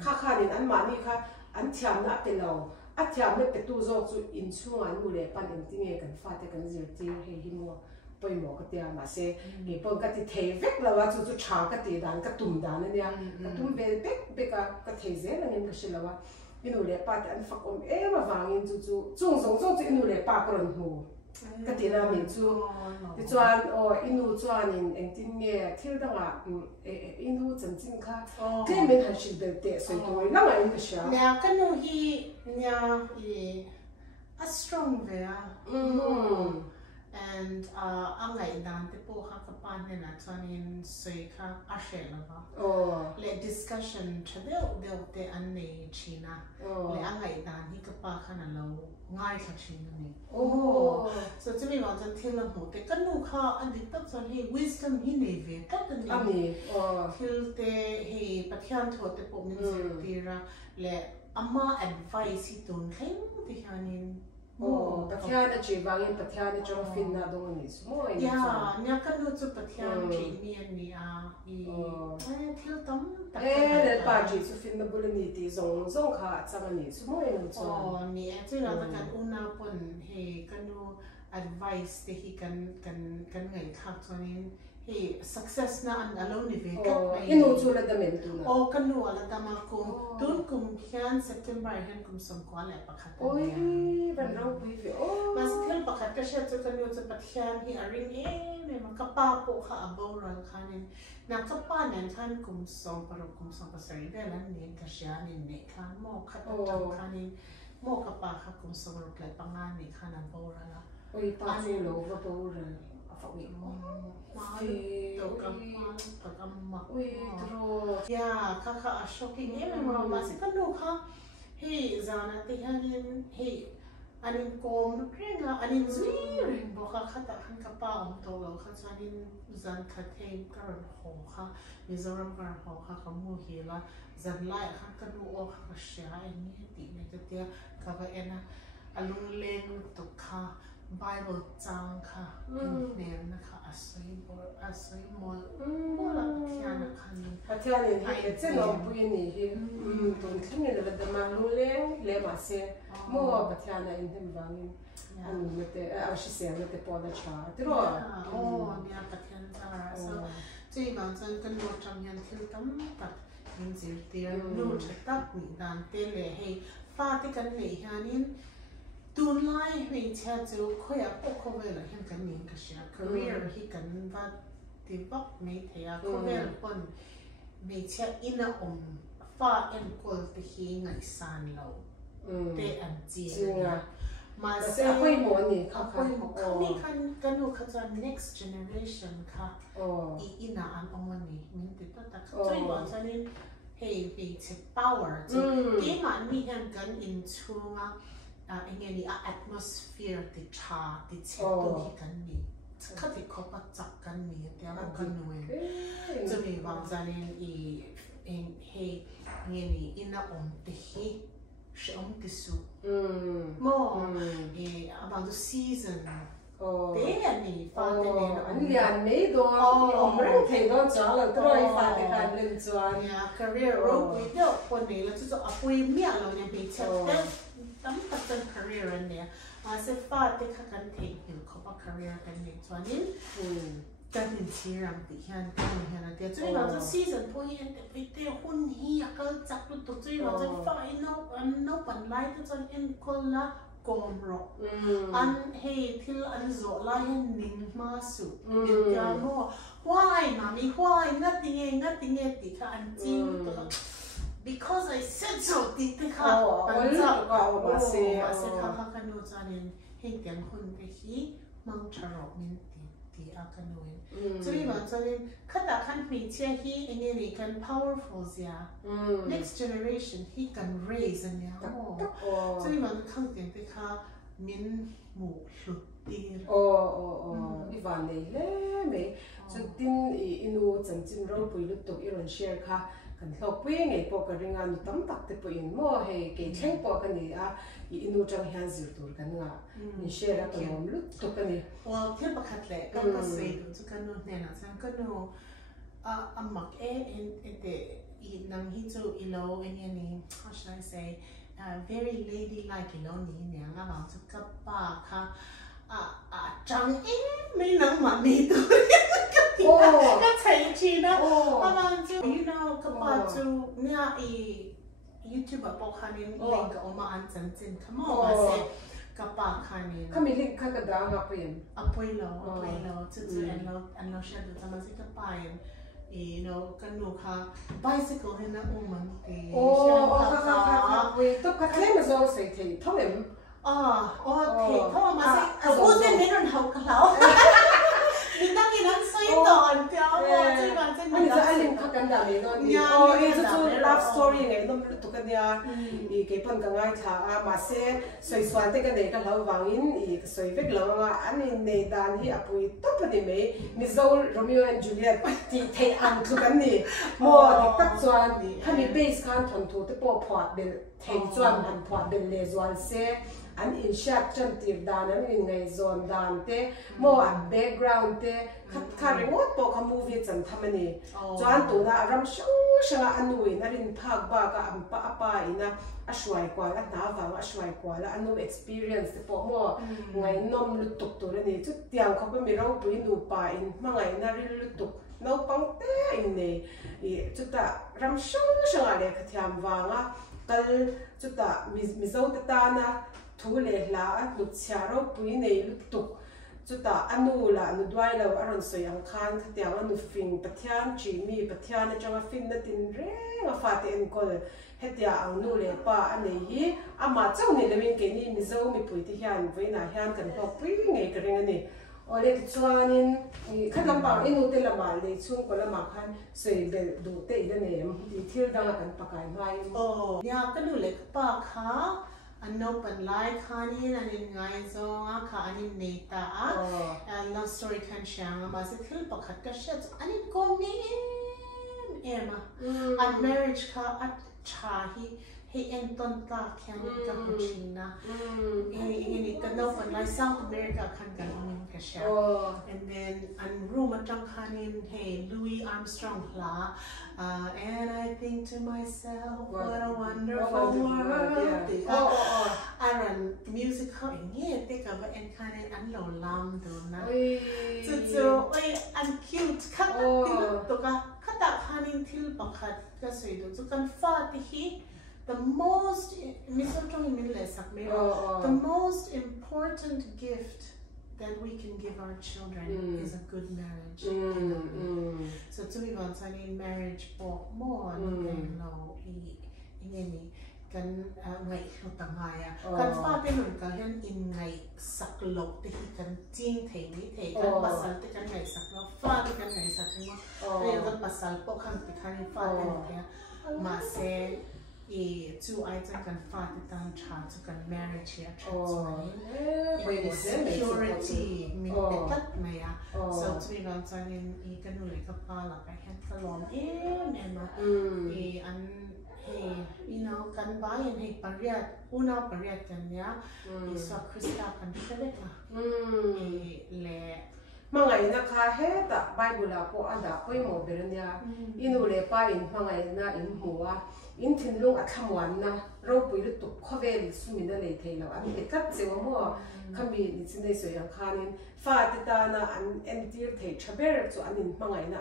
kha din an mani kha an thiam na pe lo a thiam na pe tu zo chu in chung an mu le pan in tinge kan fa te kan zir ti he hi mo poi mo ka tia ma se nge pon ka ti thei vek la wa chu cha ka ti dan ka tum dan ania ka tum be ka thei ze la nin ka shi la wa inu le pa an fak em awangin chu chung chu inu le pa kron hu ka ti la min chu ti chuan inu chuan in engtin nge thil danga inu chan chin kha ke men han shil bel te soi to la ma in ka sha nya kanu hi nya a strong ve and Ngaihnawm te po ha ka pan he na chuanin soi kha a hrel lova le discussion thadeu te an nei china le Ngaihnawm hi ka pa khan lo ngai kha chin ni so chumi ma chan thil la mu te kanu kha an dik tak chuan hi wisdom hi nei ve tak ani thil te hi pathian tho te po min zir tira le ama advice hi tun thleng ti hianin pathian a chi wangin pathian a chong fin na dong ni su mo ya nya kan lu chu pathian chi mi an ni a thil tam tak le pa chi chu fin na bul ni ti zong kha chang ni su mo en chu ni a chu la kan una pon he kanu advice te hi kan ngai thak chuanin he success na an alone ni ve kat mai inu chu la da men tu na kanu ala da ma kum tun kum hian September hian kum som kwa le pakhat oi ban ro pui ve mas thil pakhat ka sha chu kanu chu pathian hi aring me ma ka pa po kha aboral khanin na ka pa nen khan kum som pasari ve lan nen ka sha nin ne khan mo khat ta khanin mo ka pa kha kum som ro klai panga ni khan aboral oi pa chu lo va boral ui tro ya kha shocking em ma se kanu kha he zana te hanin he anin kom prenga anin zui ring bo kha ta han ka pa om to lo kha chanin zan kha the karon ho kha mizoram kar ho kha kamu hi la zan lai kha kanu o kha sha ni ti ne te tia ka ba ena alung leng to kha Bible chang kha nen na kha asoi mol mola pathian he chen no pui ni hi ton thing le da ma lu le ma se mo pathian in hem wangin an mete a shi se mete po da cha tro nia pathian cha so chi ma chan kan lo cham yan thil tam tak in zir tir lu chatak ni dan te le he fa te kan nei hanin tun lai hei cha chu khoi a po kho ve la hian kan ning ka sha career hi kan va ti bak me thea kho ve pon me cha ina fa en kol te hi ngai san lo te an chi ma se khoi mo ni khoi mo ni kan nu kha cha next generation kha ina an omani min te ta choi wa chanin hei be che power chu ke ma ni han kan in chunga engeni a atmosphere ti cha ti chetu hi kan ni khati khopa chak kan ni te ma kan nuwe chumi wang zanin I en he ngeni ina te hi she ti su mo about the season te ani fa te ne an lian nei do reng thei don chó là tôi phải để cần lên chuan career road với đâuคนนี้แล้วจะเอาไปเมียเราเนี่ยไปเช็คได้ตั้งแต่ career เนี่ยเสฟาที่เขากันเทอยู่เขาบอก career กันเนี่ยส่วนนี้กันเป็นที่รำติฮันกันเฮียนะเดี๋ยวจุดเราจะ season พวกนี้ไปเที่ยวหุ่นเฮียก็จับตัวจุดเราจะฝ่ายนกปันไล่ก็จะเอ็นคนละกอมรกอันเฮที่อันโซลาเห็นนิ่งมาสุดเดี๋ยวโม่why mommy why nothingติค่ะอันจริงตัว because I said so ติค่ะปัญจก็มาเสียค่ะกันดูจานินเห็นเตียงคนไปที่มังชารอกมินตีอากันดูจุดว่าจานินขณะขันมีเชื่อที่อันนี้กัน powerful เสีย next generation ที่กัน raise อันเนี้ยจุดว่าขันเตียงไปค่ะมินหมู่หลุดตีอีวันเลยเล่ไหมจุดที่อินูจันจินเราปุยลุตุอีรอนเชียร์ค่ะกันเราปุยไงพอกันเรื่องงานตั้มตักแต่ปุยอินโม่เฮเกี่ยงแข่งพอกันนี่อินูจังฮันซิลตัวกันงาอินเชียร์กันเราลุตุกันนี่ว่าเทียบประคัดแหละก็เสียดูจุกันโน่นเนี่ยนะฉันก็โน่มักเอีนังฮิจูอีโลอันนี้ how should I say very ladylike อีโลนี่เนี่ยงาบางจุกับป้าค่ะจังไม่นังมามีตัวก็ใช้ชีนะบางจู you know กับป้าจูเนี่ยYouTube บอกคันนี้ลิงก์ออกมาอันจันขโมยมาเสร็จกับป้าคันนี้เขามีลิงก์ข้างกระดานมาเปลี่ยนไปแล้วจุดอันเราเชื่อดูทำมาสิกับป้ากันดูค่ะ bicycle ให้นะมันค่ะตุ๊กตาเล่นมาโซ่ใส่ถี่เท่าไหร่เขาเอามาใส่พูดเรื่องนี้มันเขามีตั้งกี่นั้นใส่ต่อเจ้าที่มันจะอันนี้จะอันนี้ข้ากันดาเลยเนาะนี่จะจู love story ไงต้องตุ๊กตาเนี่ยเก็บพันกันง่ายค่ะมาเซ่สวยสวยแต่กันเด็กกันเราวางอินสวยเวกเราอันนี้ในด้านที่อปุยตุ๊กตาเนี่ยมิโซลโรมิโอและจูเลียตที่เทอันทุกันนี่โม่ตัดจวนถ้ามีเบสคันทนทุที่ปอพอดเป็นเทงจวนหันพอดเป็นเลจวนเซ่อันอินชัดจนตีดานนั้นยังไงโซนดานเต้โม่อันแบ็กกราวด์เต้คัดเรื่องว่าพอคำมูวี่จันทำมันนี่จวนตัวน่ะรำช่างอันนู้นนั่นภาคบ้าก็อันป้าอินะช่วยกว่าแล้วน้าฟังช่วยกว่าแล้วอันนู้น experience เต้พอโม่ไงน้อมลุตุกตัวนี่จุดเตียงเขาเป็นมีเราปุยนูป่าอินมาไงน่าริลุตุกน้าปังเต้อินนี่จุดตารำช่างอะไรก็ที่ทำว่างก็จุดตามิโซตตานะทุเรศละลุกเชียร์ปุยในลุตุกจุดตาอนุละอนุด้วยเราอารมณ์สวยอังคารขัดยังอนุฟิงปัทยานจีมีปัทยานจังฟินนัดินเร่งฟาเตนก็เหตุยังอนุเลยป้าอันนี้อามาเจ้าเนี่ยเราเป็นแค่นี้มิโซมีปุยที่ยันไว้หน้ายันกันพอปุยไงกันเรื่องนี้โอ้เลยชวนนี่ขัดลำบากอินูเตลมาเลยช่วงก็ลำบากขันสวยเบลดูเตะเนี่ยดีที่เราดังกันปากายไม่อยากกันดูเลยป้าค่ะอันนู้นเป็นไลค์คันนี้นั่นยังไงจ้าค่ะอันนี้เนต้าlove story คันช่างมาสิทิลปะขัดกระเช็ดอันนี้ก็มีมาอัน marriage ค่ะอันชาให้เอ็นต้นตาแค่นี้กับผู้หญิงนะนี่ก็นู้นเป็นไลค์ South America คันกันนี่กระเช็ด and then อันรู้มาจังคันนี้ให้ Louis Armstrong ละ and I think to myself what a wonderful world อันmusical อย่างเงี้ยแต่กับว่าเอ็นคันนี้อันหล่อล้ำดูนะจู่ๆอัน cute ค่ะตัวก็ขัดคันนี้ที่ปักขัดก็สวยดูจู่กันฟาดที่ the most มิสตรงนี้มีเลยสักไม่รู้ the most important gift that we can give our children is a good marriage. So to me, once I need marriage, but more than no, ini kan ngai hutangaya. Kan fate nun kan in ngai saklok te kan ting te ni te kan pasal te kan ngai saklok fate kan ngai saklok. Kaya kan pasal po kan te kan fate te ma se two items can fight the down chance can marriage here security that maya so to be on time in can like a pala I had salon Emma and hey you know can buy and hey pariat una pariat kan ya ISUA Christabel Khiangte Nen le mangai na kha he ta Bible po ada poi mo berania inule pa in mangai na in hua in thinlung athamwan na ro pui lu tu khovel sumina le theilo an te kat chewa mo khambi ni chinai so yang khanin fa ti ta na an entir thei thaber chu an in mangai na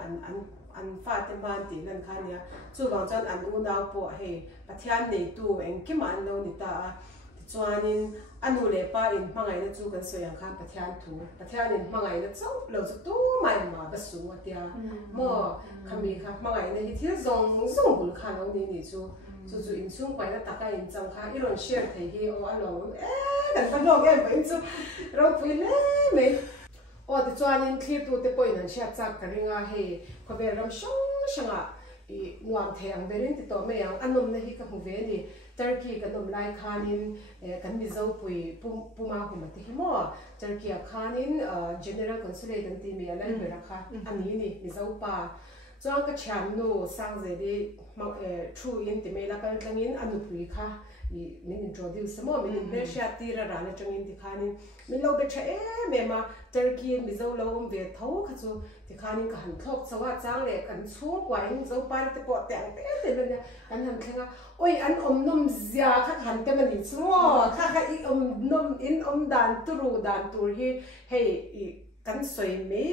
an fa te man ti nan khania chu wang chan an u naw po he pathian nei tu eng kim an lo ni ta chuanin anule pa in mangai na chu kan so yang khan pathian in mangai na chu lo chu tu mai ma ba su atia mo khambi kha mangai na hi thil zong bul kha lo ni chu in chung kwai na taka in chang kha iron share thei hi o along kan pa log em ba in chu ro pui le me o ti chuanin thlir tu te point an sha chak ka ringa he khobe ram shanga I nuam theng berin ti to me yang anom na hi ka hu ve ni Turkey kan nom lai khanin kan mi Zikpuii Puma huma ti mo Turkey khanin general consulate an ti mi alai me rakha ani ni mi Zikpuii Pa chuan ka cham nu sang je di through in ti me la kal tangin anu pui kha I min introduce mo min Malaysia tira ra na changin ti khanin min lo be tha me ma Turkey mi zo lo ve tho kha chu ti khanin ka han thok chawa chang le kan chu kwai zo par te po te te le ne an han thenga oi an nom zia kha han te mani chu kha I nom in dan tur hi hey kan soi me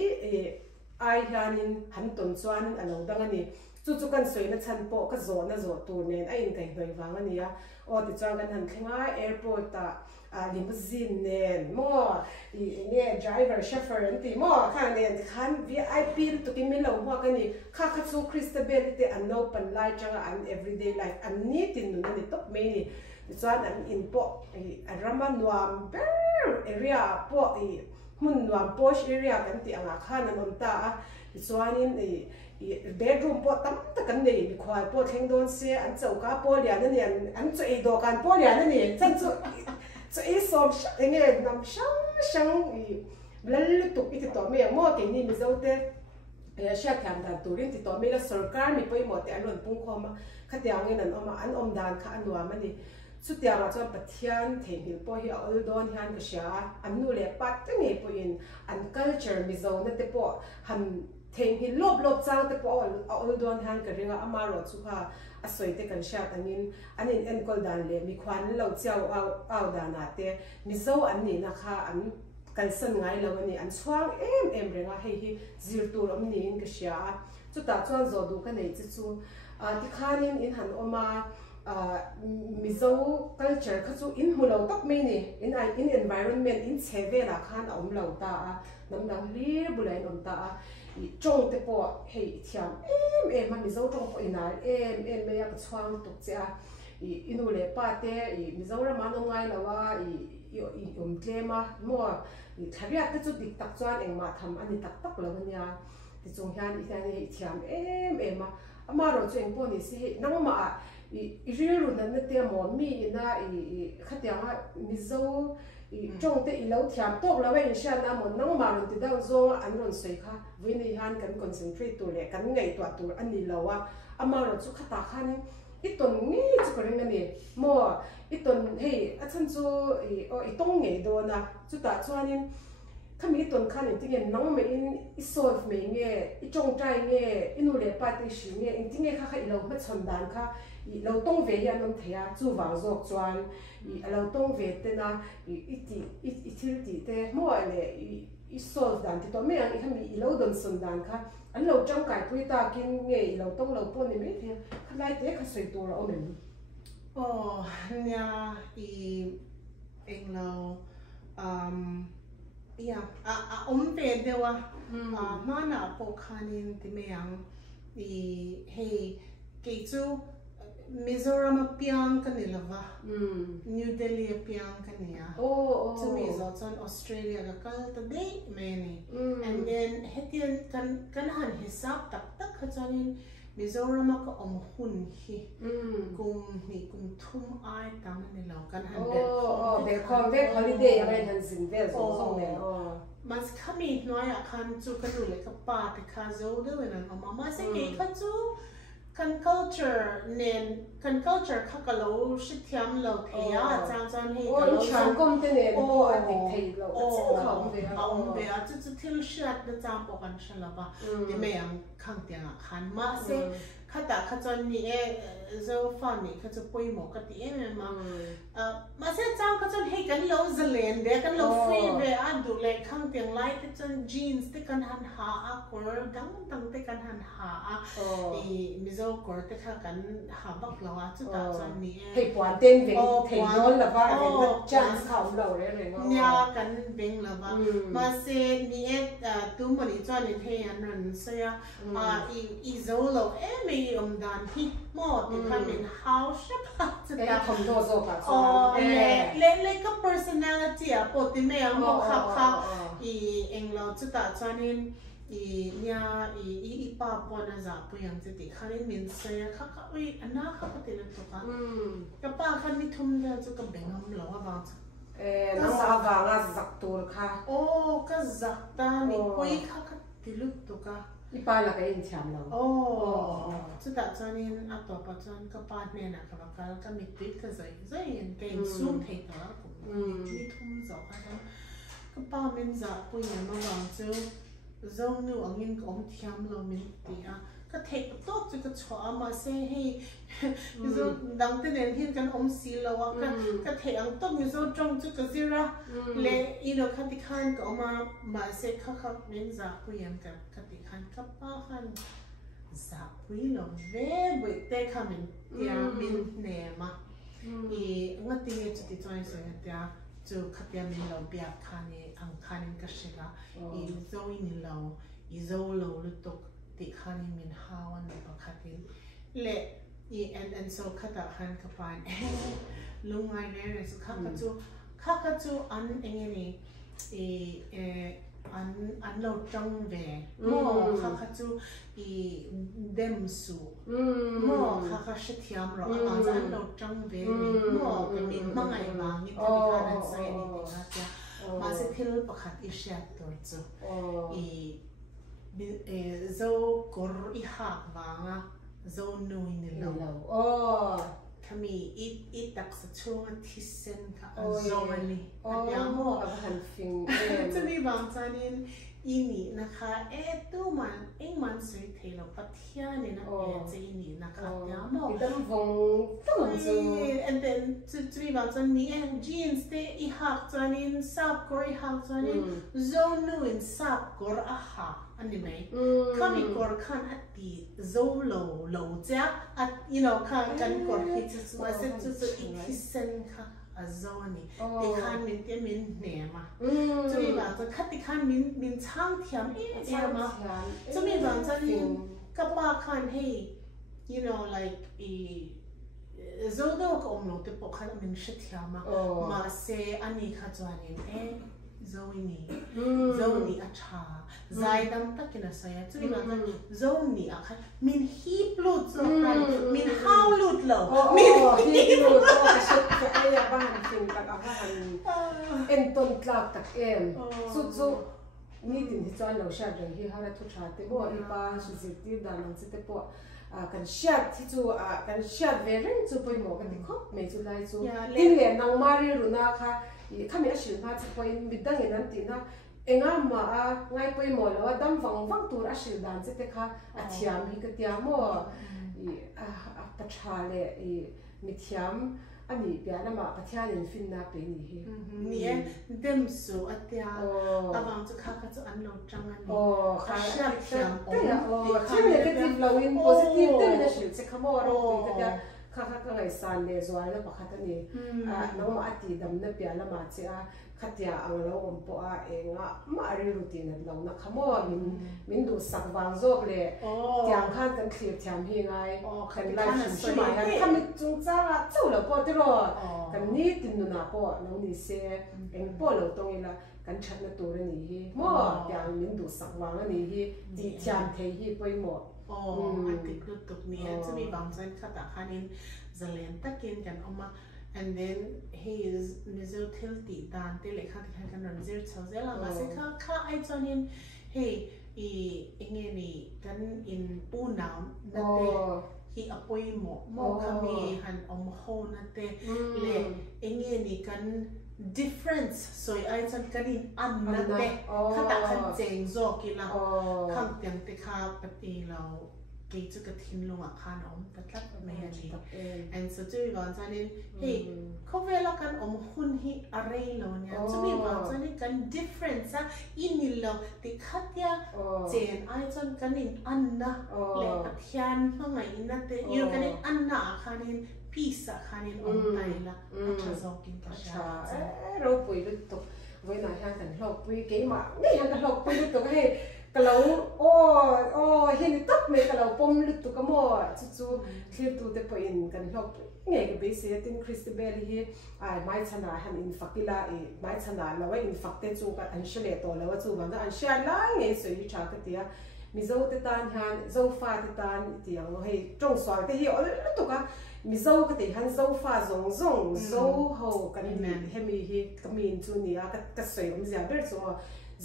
ai hianin han ton chuan alo dang ani chu kan soi na chan po ka zo na zo tur nen a in kai noi wang ani ya o ti chuan kan han thenga airport ta limousine nen mo ne driver chauffeur anti mo khan nen khan VIP to ki milo mo kani kha chu Christabeli te an no pan lai changa an everyday life an ni tin nu ni top me ni ti chuan an in po rama nuam ber area po mun nuam posh area kan ti anga khan anom ta ti chuanin bedroom po tam ta kan nei mi khwai po thlengdon se an chauka po lian ani an chei do kan po lian ani chan chu e som enge nam shang blal tu iti to me mo ke ni mi zote sha tham dan turin ti to me la sarkar mi poi mo te alon pung khoma khatiang ngen an om dan kha anwa mani chutia ma chuan pathian thehil po hi oldon hian ka sha an nu le pat te nge po in an culture mi zo na te po han thehil lop chang te po oldon hian ka ringa amaro chu kha asoi te kan sha tangin anin enkol dan le mi khwan lo chau au dana te mi zo an ni na kha an kalsan ngai lo ani an chuang em renga hei hi zirtur om ni in ka sha chu ta chuan zo du ka nei chu ti khanin in han oma mizo culture kha chu in mulo tak me ni in environment in cheve la khan om lo ta nam dang lir bulai nom ta chong te po hei thiam em mizo chong po inar em me ya chuang tuk cha inu le pa te mizo ra ma no ngai lawa tlema mo tharia te chu dik tak chuan engma tham ani tak lo nia ti chung hian I thiam em ama ro cheng po ni si nangma iriru na te mo mi na khatianga mizo chong te ilo thiam tok lawe in sha na mo nangma ro ti da zo an ron sei kha vini han kan concentrate to le kan ngai to tur ani lawa ama ro chu khata khan iton ngi chu ko ring ani mo iton hei achan chu itong nge do na chu ta chuanin khami ton khan intinge nang me in isolve me nge ichong trai nge inu le pa ti shi nge intinge kha ilo ma chon dan kha lo tong ve ya nom thea chu wang zok chuan lo tong ve te na thil ti te mo le isolve dan ti to me ang khami ilo don son dan kha an lo chang kai pui ta kin nge lo tong lo pon ni me the khlai te kha soi to ra omen nya englo yeah ve dewa mana po khanin ti meyang hei ke chu Mizoram piang kanilawa New Delhi piang kania to Mizo chon Australia ka kal ta dei many and then hetian kan han hisap tak chanin Mizoram ka hun hi kum thum ai tam ni law kan han be convent holiday ai han sin ve so me mas khami hnuai khan chu kan ru le ka pa te kha zo de wen mama se ke kha chu kan culture nen kan culture kha ka lo shithiam lo theya chang hei ka lo chang kom te ne o a dik thei lo a khom ve a chu thil shat na chang po kan shala ba ti me yang khang tiang a khan ma se khata khachon ni zo funny khachu poi mo ka ti ma se chang khachon hei kan lo zalen de kan lo free ve a du le khang tiang lai te chon jeans te kan han ha a kor dang te kan han ha a i mi zo kor te kha kan ha bak lo a chu ta chon ni hei puan ten ve thei non la ba ve chance khom lo re nya kan beng la ba ma se ni tu mo ni chon ni hei an ran se ya i zo lo me dan hi mo ti kan min how shap chu ta khom do zo ka chon le ka personality a po ti me mo kha i englo chu ta chonin i nya i pa po na za pu yang che ti kharin min se kha ui ana kha ka ti na to ka pa khan mi thum da chu ka bengam lo wa ba nang ma wa nga zak tur kha ka zak ta mi koi kha ka ti lu to ka i pa la ka in thiam lo chu ta chonin a to pa chon ka pa ne na ka mi ti ka zai in ke sum thei ta ko mi thum zo ka pa min za pu ya ma wa chu zo nu angin kom thiam lo min ti a ka thei to chu ka chwa ma se hei zo dang te nen hin kan si lo wa ka thei ang to mi zo trong chu ka zira le kha ti khan ka ma se kha min za pu yam ka ti khan ka pa khan za pui lo ve bui te kha min ya min ne ma i ngati nge chu ti choi so ya ta chu khatia min lo bia khani ang khanin ka shega i zo in lo i zo lo lu tok ti khani min hawan ba khatin le i and so khata khan ka pan lungai ne so kha chu an engeni an lo trong ve mo kha chu i dem su mo kha shithiam ro an lo trong ve mo ke min mangai ma ni ta ka nan sai ni ti na ma se thil pakhat i shat tor chu i zo kor i hak wanga zo nui ni lo kami i tak sa chunga thisen ka zo ani ya mo han fing chu ni bang chanin ini na kha tu man man sui thelo pathia ni na che ini na kha ya mo idam vong tong chu and then chu ni bang chan ni jeans te i hak chanin sap kor i hak chanin zo nu in sap kor a ha ani mai kami kor khan ati zo lo ja at kan kor hi chu ma se chu hisen kha azoni ti khan min te min ne ma chu mi ba cha khat ti khan min chang thiam ma chu mi ba cha ni ka pa khan hey like zo do ko no te po khan min shithia ma se ani kha chwanin zoni acha zaidam takina saya chu ma zo ni a kha min hi plut so min how lut lo min hi plut ka shat ka aya ba han fin ta ka han en ton Thlak tak em chu ni tin hi chuan lo sha dang hi hara thu tha te bo i pa su ziti da nang chi te po kan shat hi chu kan shat ve reng chu poi mo kan khop me chu lai chu tin le nang mari runa kha kami asil nga chapoi midang enan tina enga ma ngai poi mo lo dam wang tur asil dan che te kha athiam hi ka tia mo a pachale mithiam ani piana ma pathian in fin na pe ni hi ni dem su atia awang chu kha chu an lo tang ani kha sha thiam thiam negative lo in positive te na shil che khamo ro ka tia kha ngai san le zo ala pakhat ani no ma ati dam na piala ma che a khatia ang lo om po a enga ma ri routine lo na khamo min du sak wang zok le tiang khan kan khlir thiam hi ngai kan lai shi ma ya kham chung cha chu lo po te ro kan ni tin nu na po no ni se eng po lo tong ila kan chat na tur ni hi mo tiang min du sak wang ani hi ti thiam thei hi poi mo atik lu tuk ni chu mi bang chan khata khanin zalen takin kan oma and then he is mizo thil ti dan te le kha kan ran zir chazela ma se kha ai chonin hey i engeni kan in pu nam na te hi apoi mo kami han ho na te le enge ni kan difference soi ai chan kanin an na te khata khan cheng zo ki la khang tiang te kha pati lo ke chu ka thin lunga khan ta tlat me ni and so tu wan chanin hey khovela kan hun hi array lo nya chu mi wan chanin kan difference a in lo ti khatya chen ai chan kanin an na le pathian hmangai na te you kanin an na khanin pisa khanin tai la acha zokin ka sha ro pui lu to voi na han kan hlok pui ke ma ni han kan hlok pui lu to he kalau hian top me kalau pom lu tu ka mo chu clear tu te po in kan hlok nge ke be se tin Christabeli hi ai mai chana han in fakila e mai chana lawa in fakte chu ka an shele to lawa chu bang an share lai nge so hi cha ka tia mi zo te tan han zo fa te tan ti ang hei trong swai te hi ol tu ka mi zo ka te han zo fa zong zo ho kan men hemi hi kamin chu ni a ka soi om zia ber so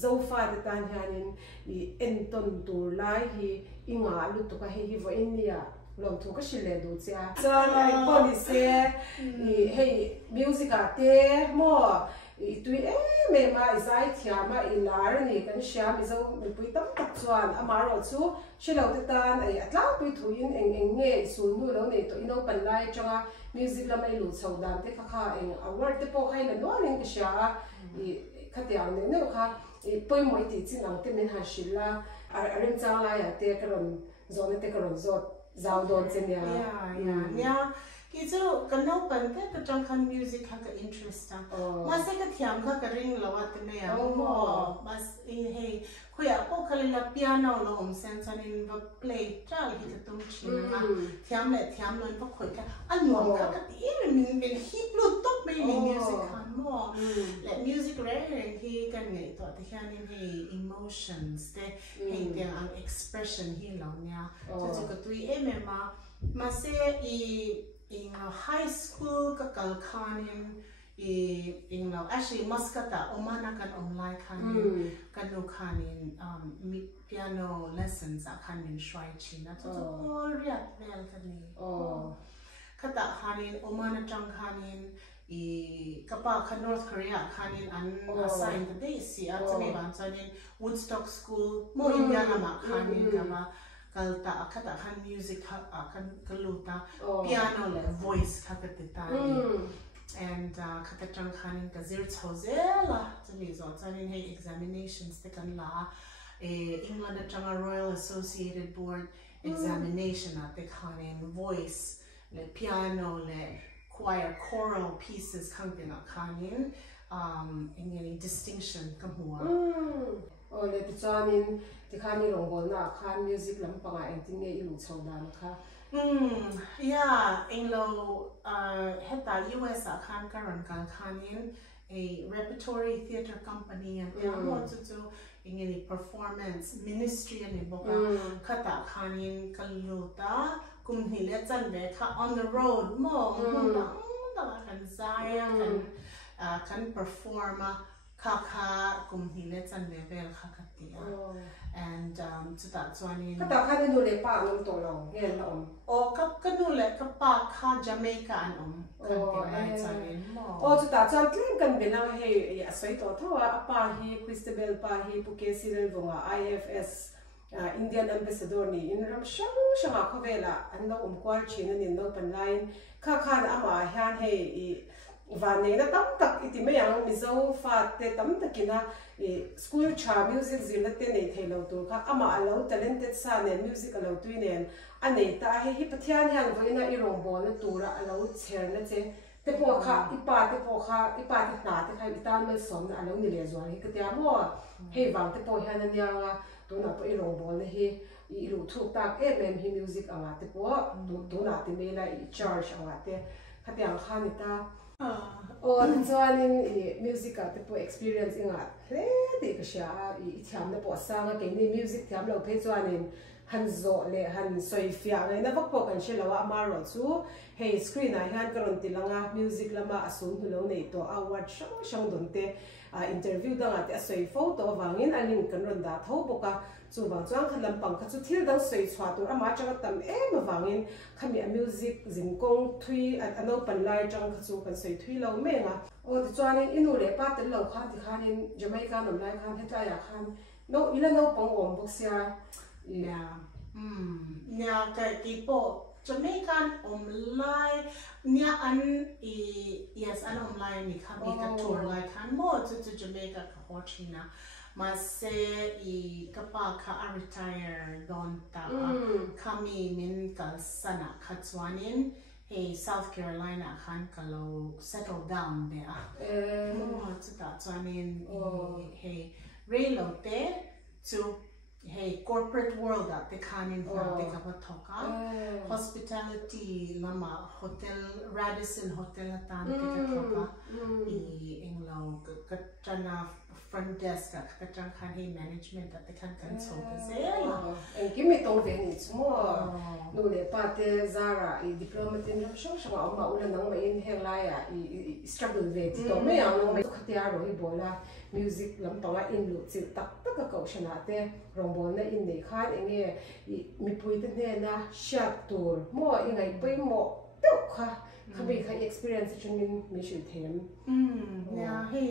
zo fa te tan hanin I enton tur lai hi inga lu to ka hi vo india lom thu ka shile du cha so ai policy hey music ate mo tui me ma izai thia ma ilar ni kan sha mi zo mi pui tam tak chuan amaro chu shilo te tan ai atla pui thuin eng nge su nu lo nei to ino pan lai changa music la mai lu chho dan te kha eng award te po khai na no ning ka sha I khatiang ne no kha poi moi ti chin ang te men han shilla arim chang lai ate karon zone te karon zot zaw don chen ya ki chu kan no pan te ka chang khan music ha ka interest ta ma se ka thiam kha ka ring lawa te me ya mo mas hey khoya ko khalila piano lo om sen chanin va play tal hi ka tum chin na thiam lo va khoi ka an mo ka ti min hi blu top me ni music han mo le music raring hi kan ngai to te hianin hey emotions te hey te ang expression hi lo nya chu ka tui ma se in high school ka kalkhanin in actually maskata omana kan online khanin kanu khanin piano lessons khanin shwai china to all riat vel kani kata khanin omana chang khanin kapa khan North Korea khanin an assign the day si atme ban chanin Woodstock school mo India lama khanin kama kalta akata khan music khan kaluta piano le voice khakatita and khata chang khanin ka zir chhozela chami zo chanin hey examinations te kan la England chang Royal Associated Board examination te khanin voice le piano le choir choral pieces khantina khanin any distinction kamhua le ti chanin ti khani rawngbawlna khan music lampanga engtinge ilu chhodan kha yeah englo heta US khan karon kan khanin a repertory theatre company and want to ingeni performance ministry and boka khata khanin kaluta kumhi le chanbe kha on the road mo da kan zaya kan perform kha kumhi le chanbe vel khakatia and to that chuanin kata khani nu le pa ngam to lo ngen lo kanu le ka pa kha Jamaica an chuanin mo to ta chan tling kan bena he asoi to thawa apa hi Christabel Pa hi puke Lalvunga IFS Indian ambassador ni in ram shang khovela an no kwal china ni no pan line kha ama hian he vane na tam tak iti me yang mi zo fa te tam takina school cha music zilate nei thelo tu kha ama alo talented sa ne music alo tuinen anei ta hi pathian hian voina I rawngbawlna tura alo cher na che te po kha ipa te na te kha itan me som na alo ni le zo hi ka tia mo hei wang te po hian ania tu na po I rawngbawlna hi I lu thuk tak hi music anga te po tu na te me la I charge anga te khatiang khanita chuanin music te po experience inga hle de ka sha I thiam na po sanga ke ni music thiam lo phe chuanin han zo le han soi fia ngai na vak po kan shelawa amaro chu hey screen a hian karon tilanga music lama asun hulo nei to award shang donte interview danga te soi photo wangin aling kan ron da tho boka chu wang chuang khalam pang kha chu thil dang soi chwa tur ama changa tam wangin khami a music jingkong thui ano panlai chang kha chu kan soi thui lo menga o ti chuanin inu le pa tel lo kha ti khanin Jamaica nom lai khan heta ya khan no ila no pang om boxia yeah nya ka ki po Jamaican online nya an yes an online ni kami ka tour like han mo to Jamaica ka China mas se kapa ka retire don ta kami min kal sana khatwanin hey South Carolina khan kalo settle down be mo ta chwanin hey relo te to hey corporate world that they can involve they can talk hospitality lama hotel Radisson hotel atan they can talk Hlawk katana front desk katang kan hey management that they can consult and give me tong ve ni chmo no le pate zara diplomat in shong shong ma ulan nang ma in helaya struggle ve ti to me ang no me khatia ro hi bola music lampanga in lu chil tak tak ka shana te rawngbawlna inneih khan enge mipui te ne na shat tur mo ingai pui mo tok kha khabi kha experience chunin mi shu them yeah hey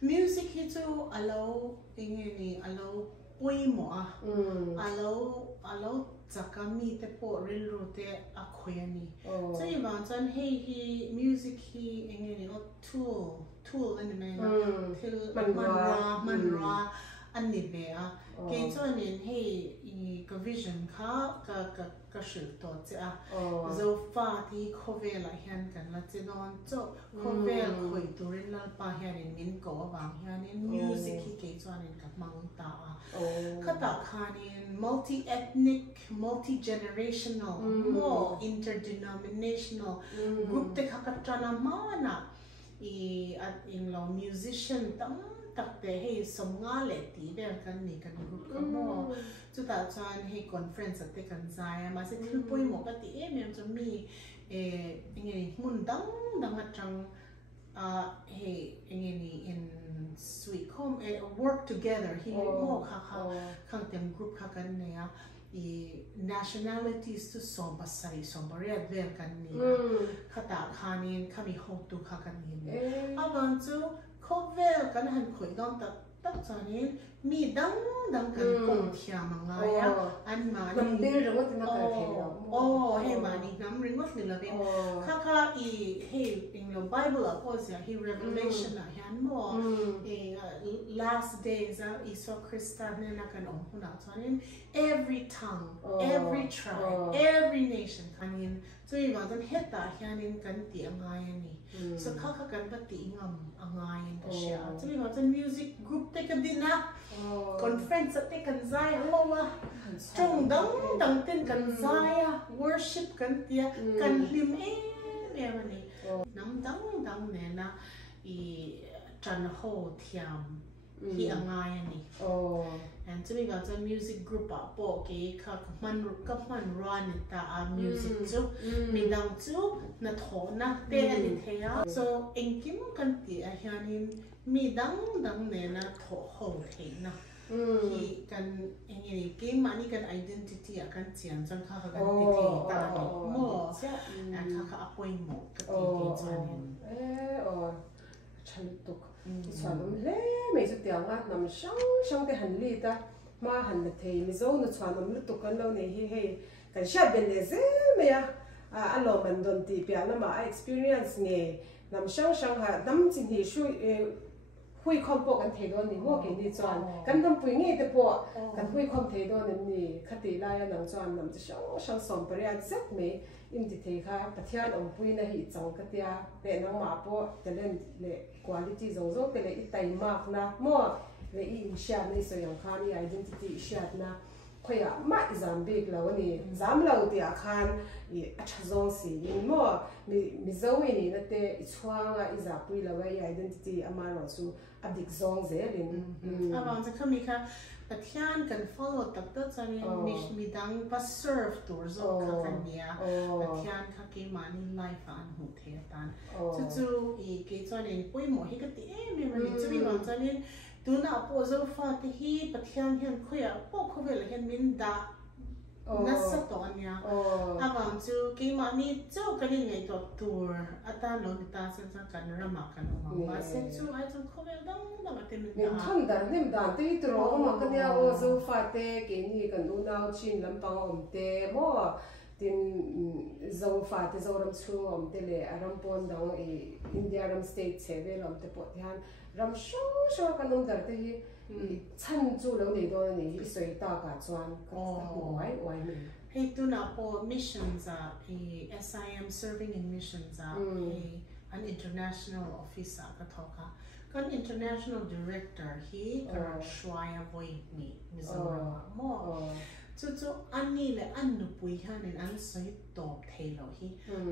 music hi chu alo enge ni alo pui mo alo zakami te po ril ru te akhoyani so iwan chan hey hi music hi enge ni tool ani me thil manra ani be ke chonin hey ka vision ka shil to cha zo fa ti khovel a hian kan la chinon cho khovel khoi turin lal pa hian min ko awang hian music hi ke chonin ka mang ta khata khanin multi ethnic multi generational more interdenominational group te khakatana mana in lo musician tam tak te hey somnga le ti ber kan ni kan group ka mo chu ta chan hey conference ate kan zaya ma se thil poi mo ka ti em cho mi nge mun dang atang hey nge ni in sweet home work together he mo khang tem group kha kan ne ya nationalities to sombasari sombari adver kan ni khata khanin khami ho tu kha kan ni awan chu khovel kan han khoi don tak chanin mi dang kan kong thia mangaya an ma ni ber ro tin ka the hey mani nam ringos ni labe kha hey in the bible apos ya he revelation la han mo last days ISUA Christabel Nen kan huna chanin every tongue every tribe every nation kanin so iwan dan heta hianin kan ti angaya ni so kha kan bati ngam angayin ta sha so iwan dan music group te ka dina conference te kan zaya lowa strong dang ten kan zaya worship kan tia kan hlim ni nam dang ne na tran ho thiam hi angaya ni and so we got a music group po ke man run ta music chu mi dang chu na tho na te ani thea so engkim kan ti a hianin mi dang ne na tho ho the na hi kan engini ke mani kan identity a kan chian chang kha kan ti the ta mo kha apoi mo ka ti chanin chan tuk chuanum le me chu tianga nam shang te han li ta ma han le thei mi zo na chuanum lu tuk kan lo ne hi kan sha ben le ze me ya alo man don ti pia na ma experience nge nam shang ha dam chin hi shu hui khom po kan thei do ni mo ke ni chuan kan dam pui nge te po kan hui khom thei do ni khati la ya nang chuan nam chi shang som paria zet me in ti thei kha pathian om pui na hi chang ka tia le nang ma po talent le quality zo te le itai mak na mo le in sha nei so yang kha ni identity sha na khoi a ma Zambik lo ni zam lo ti a khan I achazong si in mo mi zawi ni na te ichwanga I Zikpuii lo I identity amaro su adik zong zelin awang za khamika pathian kan follow tak ta chani midang pa serve tur zo kha kania pathian kha ke mani life an hu the tan chu I ke chani poi mo hi ka ti me mani chu bi wang chani Dunna po zo fa te hi pathian hian khoya po khovel hian min da nasa to anya awang chu ke mani chu kani ngai to tur ata lo ta sa kan rama kan ma se chu ai chu khovel dang dang te min min thon dar nim dan te tro ma kania o zo fa te ke ni kan u nau chin lampang om te mo tin zo fa te zo ram chu om te le aram pon dang I India ram state cheve lam te po hian ram sho kan um dar te hi chan chu lo nei do ni soi ta ka chuan ka wai me hey Dunna po missions SIM serving in missions an international officer ka thoka kan international director hi kar shwaya voi ni Mizoram mo chu ani le an nu pui han in an soi top thelo hi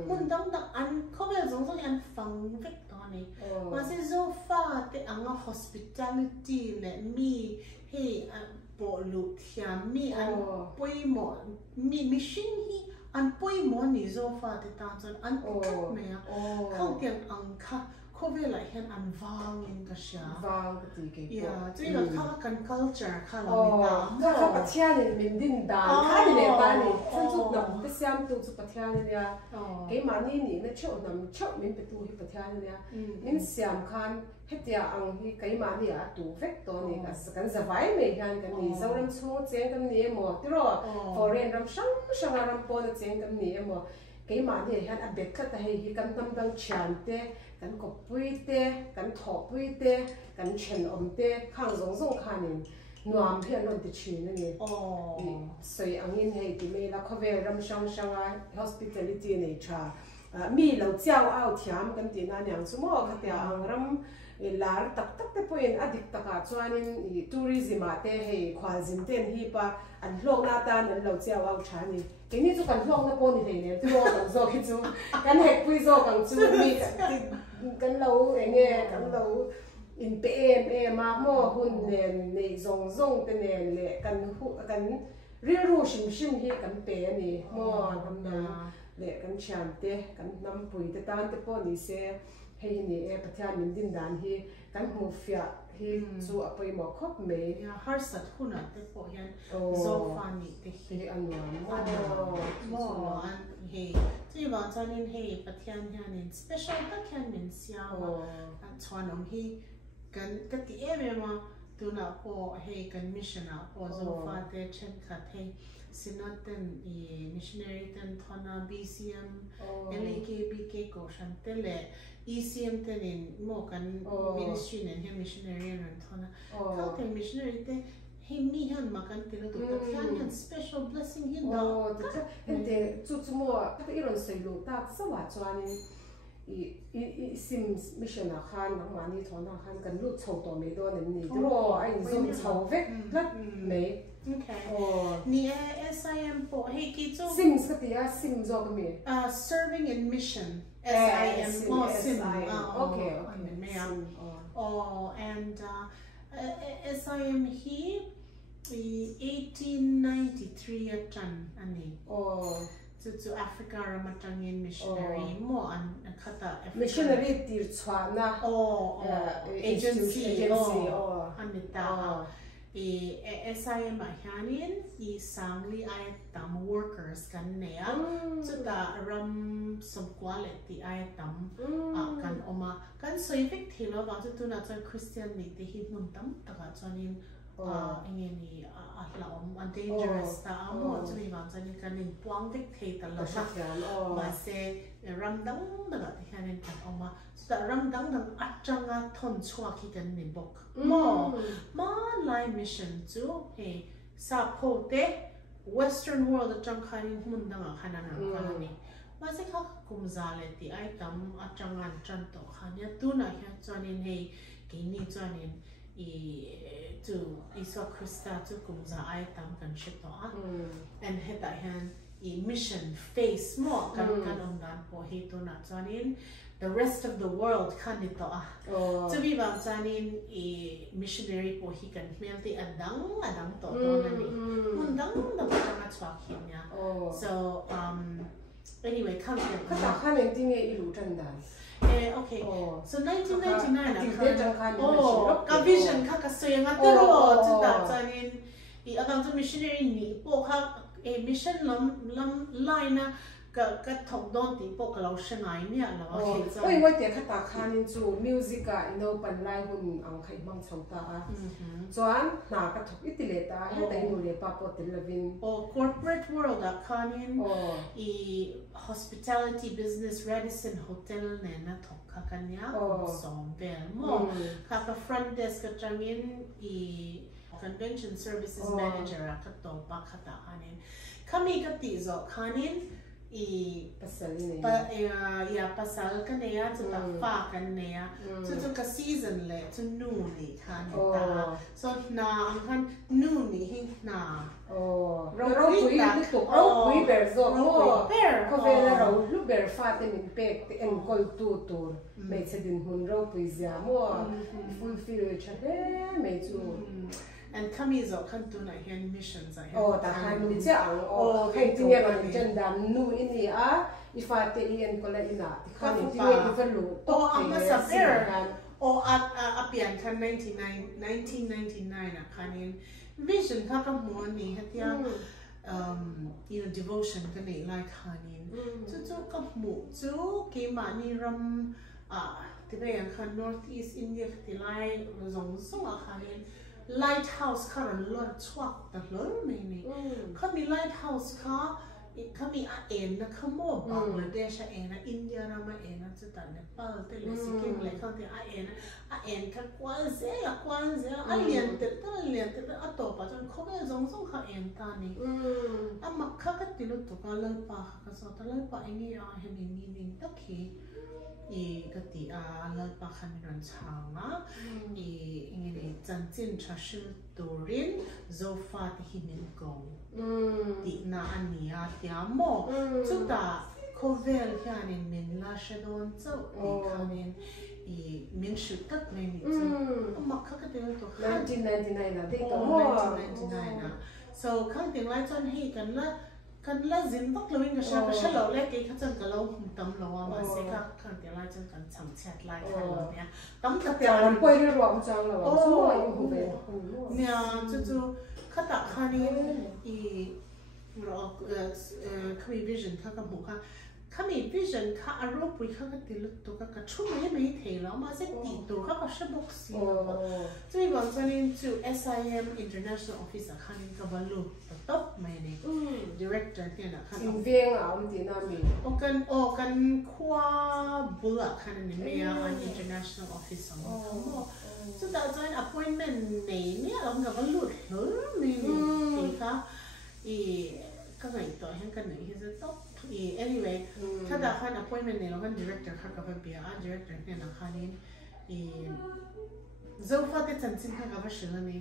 mun dang da an khovel zong zong an fang vek to ni ma se zo fa te anga hospitality le mi he po lu thia mi an poi mo mi mission hi an poi mo ni zo fa te ta chon an ko me khau tiang ang kha khovel la hian an wang in ka sha wang ka ti ke ya chu la kha kan culture kha la mi ta kha pathian in min din da kha ni le ba ni chan chu nam te siam tu chu pathian ni ya ke mani ni na chho nam chho min pe tu hi pathian ni ya min siam khan hetia ang hi kai mani a tu vek to ni ka kan zawai me hian kan ni zoram chu cheng kan ni mo tiro foreign ram shang ram po na cheng kan ni mo ke mani hian a bet kha ta hi kan tam dang chan te kan ko pui te kan tho pui te kan chen om te khang zong zong khanin nuam phian non ti chin ni soi angin hei ti me la khovel ram shang a hospitality nei tha mi lo chiao au thiam kan ti na nyang chu mo khatia ang ram lar tak te poin adik taka chuanin tourism ate hei khwalzin ten hi pa an hlok na ta an lo chiao au thani ke ni chu kan hlok na po ni hei ne tu ro kan zo ki chu kan hek pui zo kan chu mi kan lo enge kan lo in pm ma mo hun nen nei zong zong te nen le kan ri ru shim hi kan pe ni mo nam na le kan cham te kan nam pui te tan te po ni se hei ni pathian min din dan hi kan mu fia hi chu apoi mo khop me ya har sat khuna te po hian zo fani te hi anwa mo an he ti wa chanin he pathian hian in special ta khan min siawa an chhanom hi kan ka ti ma Dunna po he kan missioner po zo fa te chen kha the sinaten missionary ten thona BCM LKBK ko shan tele ECM ten in mo kan ministry nen he missionary ren thona ka te missionary te he mi han makan te lo to khan special blessing hin da ente chu mo ta iron sei lo ta sawa chwani I sims mission a khan nang mani thona khan kan lu chho to me do nen ni ro ai zum chho vek lat me ni SIM po he ki chu sims ka tia sim zo ka me serving in mission SIM sim okay and SIM he 1893 atan ani to Africa ramatangin missionary mo an khata missionary tir chwana agency anita SIM hianin sangli ai tam workers kan nea chuta ram some quality ai tam kan oma kan soivik thilo ba chu na cha Christian ni te hi mun tam taka chanin ingeni Hlawm a dangerous ta mo chumi wang chani kanin puang vek thei ta la ma se ramdang daga hianin kan oma sta ramdang dang atanga thon chua ki kan ni bok mo ma lai mission chu he sa pho te western world atang khanin mun danga khanana kalani ma se kha kumzale ti ai tam atanga tran to khania tu na hya chanin he ke ni chanin to ISUA Christa to kumza ay tam kan shito and heta hian mission face mo kan ondan po hito na chanin the rest of the world kan ito to be bang chanin missionary po hi kan melti adang to na ni mundang na pa chwak hin ya so anyway kan ting ilu chandan okay. So 1999 ka vision ka kasoy nga tero chuta chanin abang to missionary ni po ka mission lam line na ka thok don ti po ka lo shangai ni la wa khel cha oi wai te khata khanin chu music a ino pan lai hun ang khai mang chauta chuan na ka thok itile ta he dai nu le pa po tel lavin corporate world a khanin hospitality business Radisson hotel ne na thok kha kanya som vel mo ka front desk ka changin convention services manager ka to pa khata khanin kami ka ti zo khanin pasal kan ya tu tak fa kan ya tu ka season le tu nu ni kan ta so na kan nu ni hin na rawngbawlna ni tu rawngbawlna ber zo ko vela rawngbawlna ber fa te min pek te en kol tu me chedin hun rawngbawlna zia mo fulfill chhe me chu and kami zo kan tu na hian missions a ta han ni cha kai ti ne ban chen dam nu inneih a ifate en kola ina kan ti ne ki falu amma saber apian kan 1999 a kanin vision ka ka mo ni hatia devotion kan nei like kanin chu ka mu chu ke ma ni ram ti be yang kan northeast india ti lai zong song a kanin lighthouse khar lor chwak ta lor mai ni khami lighthouse khami a en na khamo Bangladesh a en India rama en chu ta Nepal te le Sikkim le khati a en kha kwal ze a lian te a to pa chon khobe zong kha en ta ni amma kha ka tilu to ka lal pa ka so ta lal pa ingi a he ni takhi kati lal pa khan ran changa ingini chanchin thashil turin zofa ti himin go ti na ania tiamo chuta kovel hianin min la shadon chau ti khanin min shut kat mai ni chu amma kha ka tel to 1999 na de ka 1999 na so khang ting lai chon hi kan la zin bak lo in ka sha lo le ke kha chan ka lo tam lo ma se ka khang te lai chan kan cham chat lai kha lo nya tam ka te an poi ri rom chang lo so ai hu ve nya chu kha ta khani kami vision kha ka mu kha kami vision kha aro pui kha ka til to ka thu mai thei lo ma se ti to kha ka shabok si so we want to SIM international office khanin ka balu top mai ni director tian khan in veng am ti na mi kan khwa bula khan ni me an international office mo so that join appointment nei ni ang ka balu mai ni ka ka ngai to hen kan nei he top anywayถ้าได้appointmentเนี่ยเราก็ director ค่ะกับเบียร์ director เนี่ยนะค่ะนี่ZAWK ได้จันทร์ค่ะกับชื่อนี่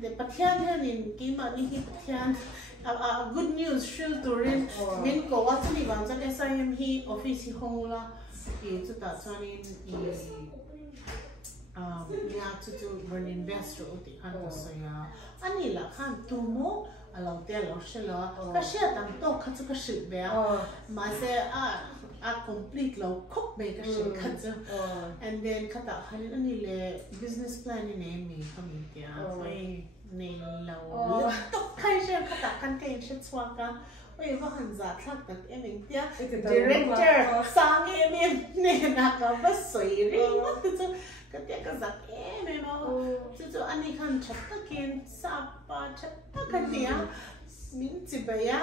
แต่ปัจจัยเนี่ยกี่มานี่ที่ปัจจัยgood news ชื่อตัวเรื่องมินก็ว่าที่นี่วันจันทร์ SIM ที่ office ที่ห้องละจุดตัดส่วนนี้เนี่ยจุด burn investor ที่ขันตัวสยาอันนี้ละขันตัวโมเราเดี๋ยวเราเชื่อก็เชื่อตั้งโต๊ะเขาจะก็สืบแบบมาเสียcomplete เราครบไปก็สืบกันจ้ะ and then เขาตัดให้อันนี้เลย business plan นี่มีเขามีเดียวไว้ในเราตกใครเชื่อเขาตัดกันก็ยังเชื่อชัวร์กันไว้ว่าหันจากทักตัดเอ็มเดียว director สร้างเอ็มเนี่ยนะครับว่าสวยริงว่าจะก็เดี๋ยวก็จักไม่มาจู่ๆอันนี้คันชัดตะเกียนสับปะชัดตะกันเดียวมินจิบะยะ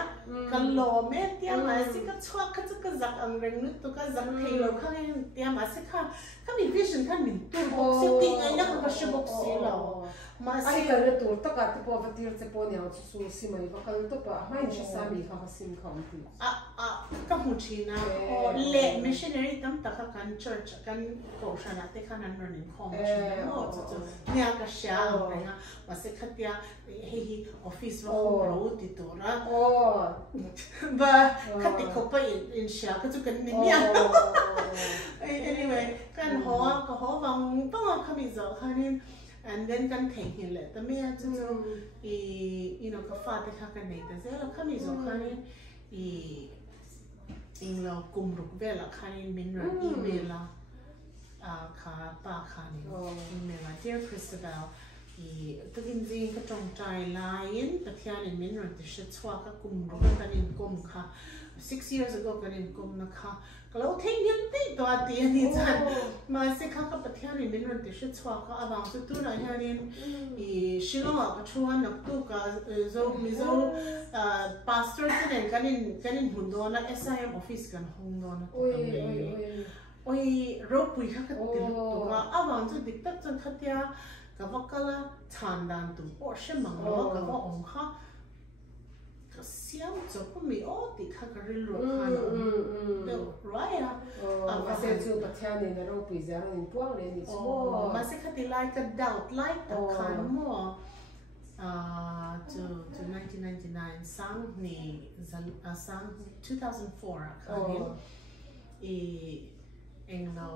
กันโลเมตเดียมาสิก็ชัวก็จะก็จักอังเริงนึกตัวก็จักเทโลข้างเดียมาสิค่ะก็มีวิชั่นข้างหนึ่งตัวบอกสิติไงนะก็ชิบอกสิเรา ai cái này tour tất cả tipo vật tiệt sẽ po nhau su si mai và cái đó pa mai chỉ sami khá sim không thì các mục chi na lệ missionary tâm tất cả can church can cầu sản là tất cả nan running home nhà cái sao này mà sẽ khát ya hi office và home road thì tổ ra và khát thì không phải in share cái chỗ cái này anyway can ho vòng vòng không bị dở hay and then kan theng hin le ta me chu you know ka fa te kha ka nei ta ze la khami zo khani in lo kum ruk ve la khani min ra email la kha pa khani email la dear Christabel to in jing ka tong tai lain ta khian in min ra ti she chwa ka kum ruk ka in kum kha 6 years ago kan in kum na kha kalau theng yin te to ati ani chan ma se kha ka pathian in min ron ti she chwa ka awang chu tu ra hianin shilong ka chuan nak tu ka zo mi zo pastor ten kanin hundo na SIM office kan hong do na oi ro pui kha ka ti tu ka awang chu dik tak chan khatia ka vakala chan dan tu por she mang lo ka wa ong kha siam cho ko mi o ti kha ka ril ro kha no right ma se chu pathian in ro pui za in puang le ni chu ma se khati like a doubt like the khan mo to 1999 sang ni sang 2004 khan englo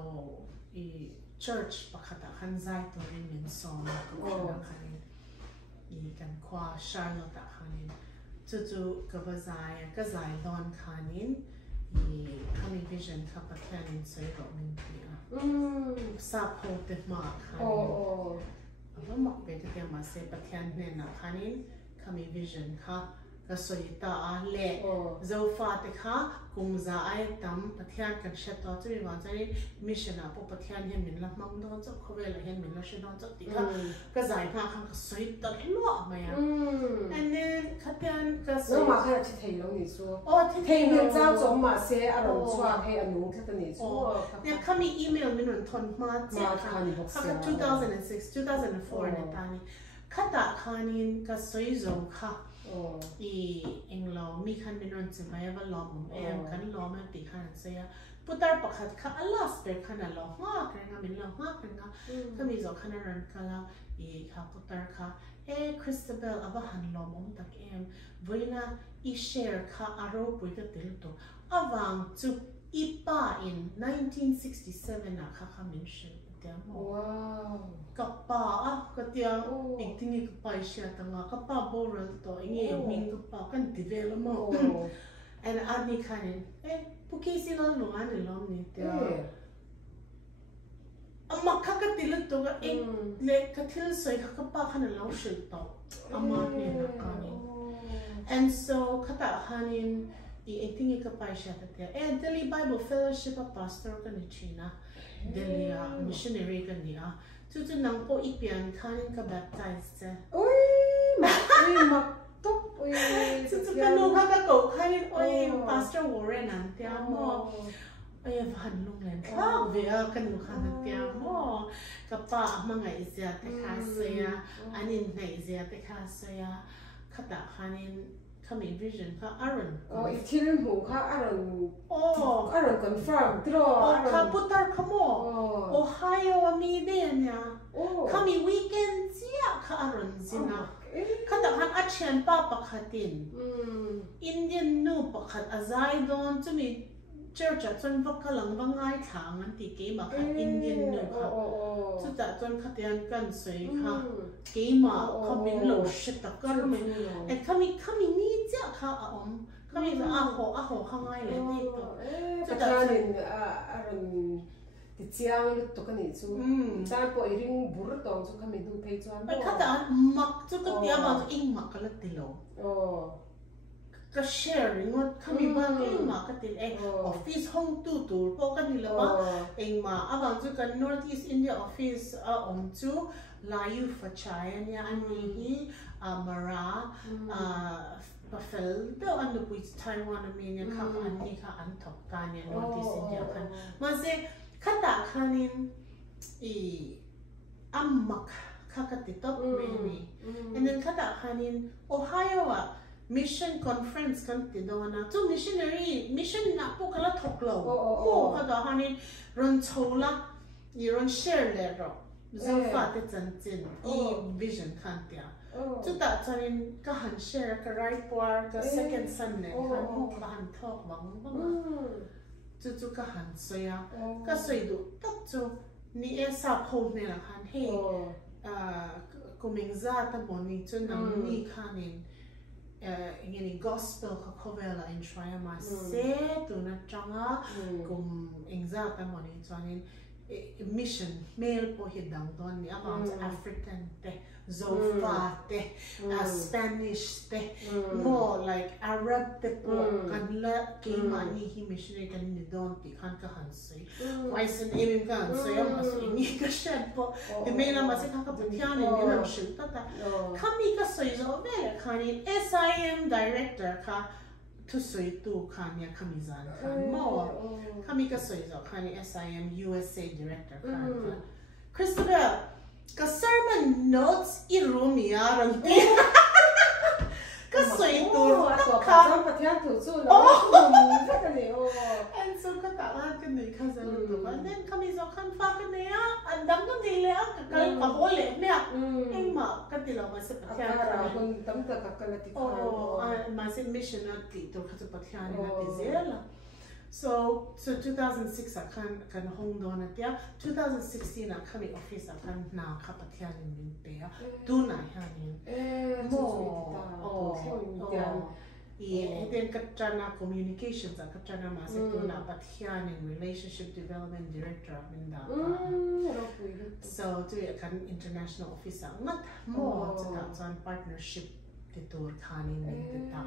church pakhata khan zai to min song ko khan kan kwa Charlotte khan chu ka zai don khanin kami vision ka pathian sei ro min tia support te ma khanin ava mak pe te ma se pathian ne na khanin kami vision ka soita a le zo fa te kha kum za ai tam pathian kan sha to chu wa chani mission a po pathian hen min la mang do chu khowe la hen min la she do chu ti kha ka zai pha khang ka soita lo ma ya and then khatian ka so ma kha chi thei lo ni so thei min cha chom ma se a ro chwa he anu kha ta ni so ya kami email min ron thon ma che kha 2006 2004 ne tani khata khanin ka soi zo kha englo mi khan min ron che mai va lom em kan lom ti khan se ya putar pakhat kha alas per khan lo ha krenga min lo ha krenga kami zo khan ran kala kha putar kha Christabel ava han lom tak em voina I share kha aro pui ka til to awang chu ipa in 1967 na kha min share wow kapa katia iktingi kapa isya tanga kapa boral to inge ming kapa kan development and ani khanin puki sila no ani lom ni tia amma khaka tilut to ga le kathil soi kapa khana law shil to amma ni na kani and so khata khanin iktingi kapa isya tia Delhi Bible Fellowship of Pastor kan china Delhi missionary kan dia chu nang po ipian khanin ka baptize che ma top chu kanu kha ka ko khanin pastor Warren an tia mo van lung len Hlawk ve kanu kha na tia mo ka pa hmangai zia te kha se ya anin nei zia te kha se ya khata khanin kami vision ka aron thil mu kha aron confirm tro kha putar khamo Ohio ami de nya kami weekend sia kha aron zina khata han achen pa pakhatin Indian nu pakhat azai don chumi church chon vakalang bangai thang an ti ke ma khat Indian nu kha chu ta chon khatian kan sei kha ke ma khamin lo shit ta kar me e kami ni cha kha om kami a ho khangai le ni to chu ta nin aron ti chiang lu to kan ni chu ta po iring bur tong chu kami du phei chuan ba khata mak chu ka tia ma ing mak kala ti lo ka sharing what kami ba ke ma ka til office hong tu po ka ni la ba eng ma awang chu kan Northeast India office chu layu fa chai ania ani mara Buffalo do an pui Taiwan ami nya kha ani kha an thok ta nya Northeast India khan ma se khata khanin ammak kakati top maybe. And then kada hanin Ohio mission conference kan tidona. So mission na po kala thoklo. Mo kada hanin ron chola, ron share le ro. Zofa te chin vision kan tia. So that hanin kahan share ka right war ka second son ne kan mo kahan talk bang. So kahan soya. Ka soidu tak so ni esa phone ne la han he kumingza ta boni chu nam ni khanin ngeni gospel ka khovela in shrayama se tu na changa kum ingza ta boni chuanin mission male po hidang don ni amount African te Zofa te Spanish te more like Arab te po kanla kema ni hi missionary kan ni don ti khan ka hansui waisen evim kan so yam as ni ka shed po the mena mas ka putyan ni nam shu ta kami ka so zo vele khani SIM director ka to soi tu khania kamizan khan mo kami ka so zo khani SIM USA director khan Christabel ka sermon notes irumia ranti ka soi tu ka patyan tu chu no and so ka ta ka ni ka zan tu and then kami zo khan fa ka ne ya andam ka ni le ka kal ka hole ne engma ka tilo ma se patyan ka kun tam ta ka kala ti ma se mission na ti to ka patyan na ti zela. So 2006 kan hong dona tia 2016 kami office kan na kapatyan min pea Dunna hian then katrana communications katrana ma se Dunna patyan in relationship development director min da so to kan international office ngat mo to partnership titur khanin ning ta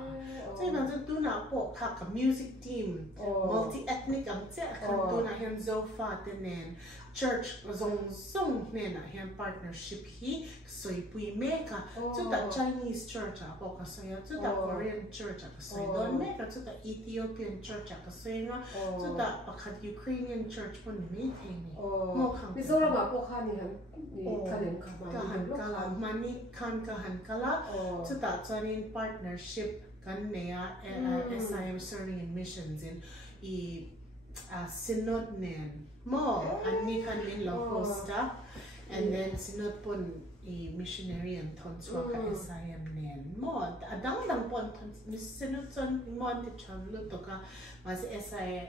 so na tu na po ka music team multi ethnic am che kan tu na hian zofa te nen church zong ne na hian partnership hi Zikpuii Pa chu ta Chinese church po ka so ya chu ta Korean church ka so don me ka chu ta Ethiopian church ka so nga chu ta pakhat Ukrainian church po ni themi mo khang Mizoram po khani han kalen kala mani khan ka han kala chu ta charin partnership kan neya SIM serving in missions in synod nen mo ani kan min lo hosta and then synod pon missionary and thon chwa ka SIM nen mo adang pon synod chon mo ti chon lu to ka mas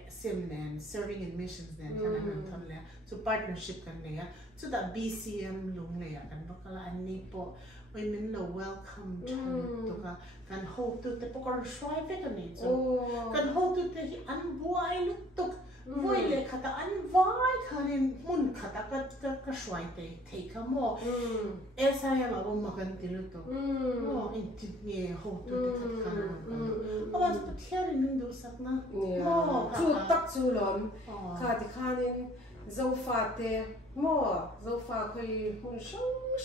SIM nen serving in missions nen kan thon le so partnership kan neya so that BCM lung le kan bakala ani po we min no welcome to ka kan hope to te pokor shwai pe kan ni so kan hope to te an buai lutuk voi le khata an vai khanin mun khata ka shwai te thei ka mo SIM abo makan ti lutuk mo inti ni hope to te khat kan aba to thiar min do sakna mo chu tak chu lom kha ti khanin zofa te mo zofa khoi hun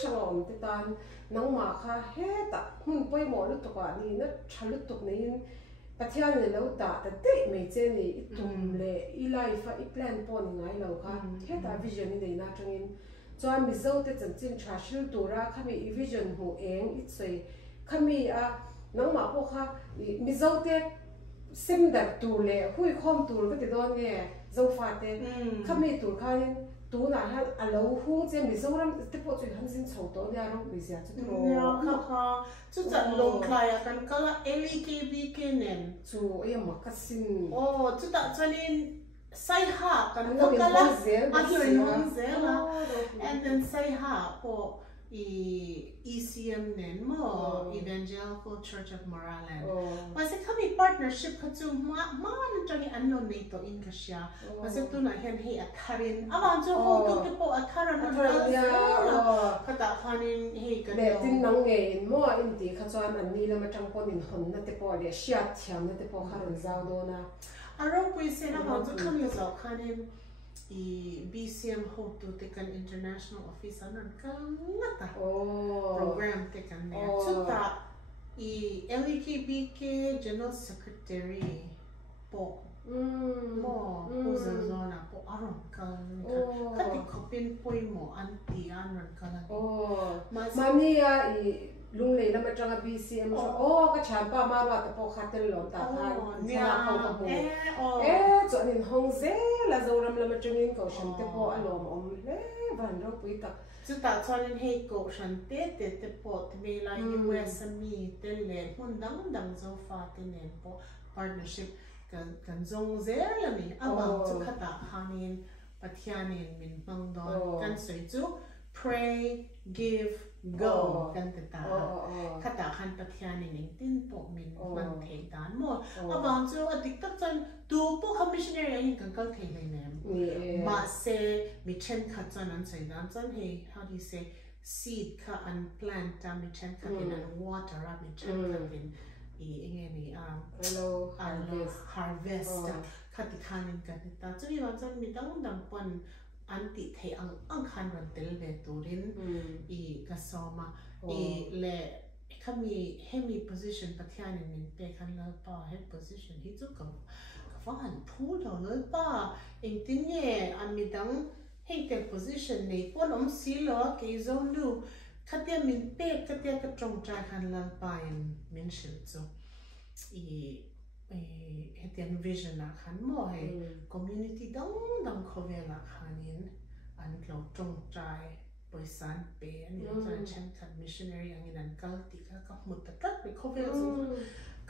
shang te tan nang ma kha he ta hun poi mo lu to ka ni na chalu tuk nei pathian le lo ta ta te me che ni itum le I life I plan pon ngai lo kha he ta vision ni nei na tangin chuan mi zo te chan chin tha shil tura khami I vision hu eng I chei khami a nang ma po kha mi zo te sim da tu le hui khom tur ka te don nge zofa te khami tur khain tu na ha alo hu che Mizoram te po chu han sin chho to ya ro sia chu ro ya kha chu chan long khlaya kan kala LKBK nen chu ya makasin chu ta chanin sai ha kan kala ahloi zela and then sai ha po ECM nen mo Evangelical Church of Moraland mas kami partnership khachu ma tani anno nei to in kasya mas tu na hian he atharin awan chu ho tu te po atharan kata khanin he kan le tin nang nge in mo in ti khachuan an ni lama tangpon in hon na te po le sha thiam na te po kharon zaw do na aro pui se na ha chu kami zaw khanin BCM hope to take an international office anon kalata program take an chuta LKBK general secretary po mo uzazona po aron kalan kati kopin poi mo anti aron kalan mami ya lung lei lama tanga BCM ka champa marwa ta po khatel lom ta khan nia khau ka mo chonin hongze la zoram lama tangin ko shamte po alom om le van ro pui ta chu ta chonin hei ko shante te po te la US mi te le hun dang zo fa te nen po partnership kan zong zel mi awang chu khata hanin pathianin min mangdon kan soi chu pray give go kan ta khata khan pathianin ning tin po min man thei dan mo awang chu adik tak chan tu po commissioner yin kan kal thei nei nem ma se mi chen khat chan an chai dan chan he how do you say seed ka an plant ta mi chen khat in an water ra mi chen khat in harvest khati khanin kan ta chu wi chan mi dang pon anti thei ang khan ran tel ve turin ka soma le khami hemi position pathianin min pe khan la pa he position hi chu ka fan thu lo lo pa engtin nge ami dang hei te position nei pon om silo ke zo lu khatia min pe khatia ka trong tra khan la pa min shil chu hetian vision na khan mo he community dang khovela khanin an lo trong trai poisan pe ani chan chen khat missionary angin an kal ti ka mut tak pe khovel chu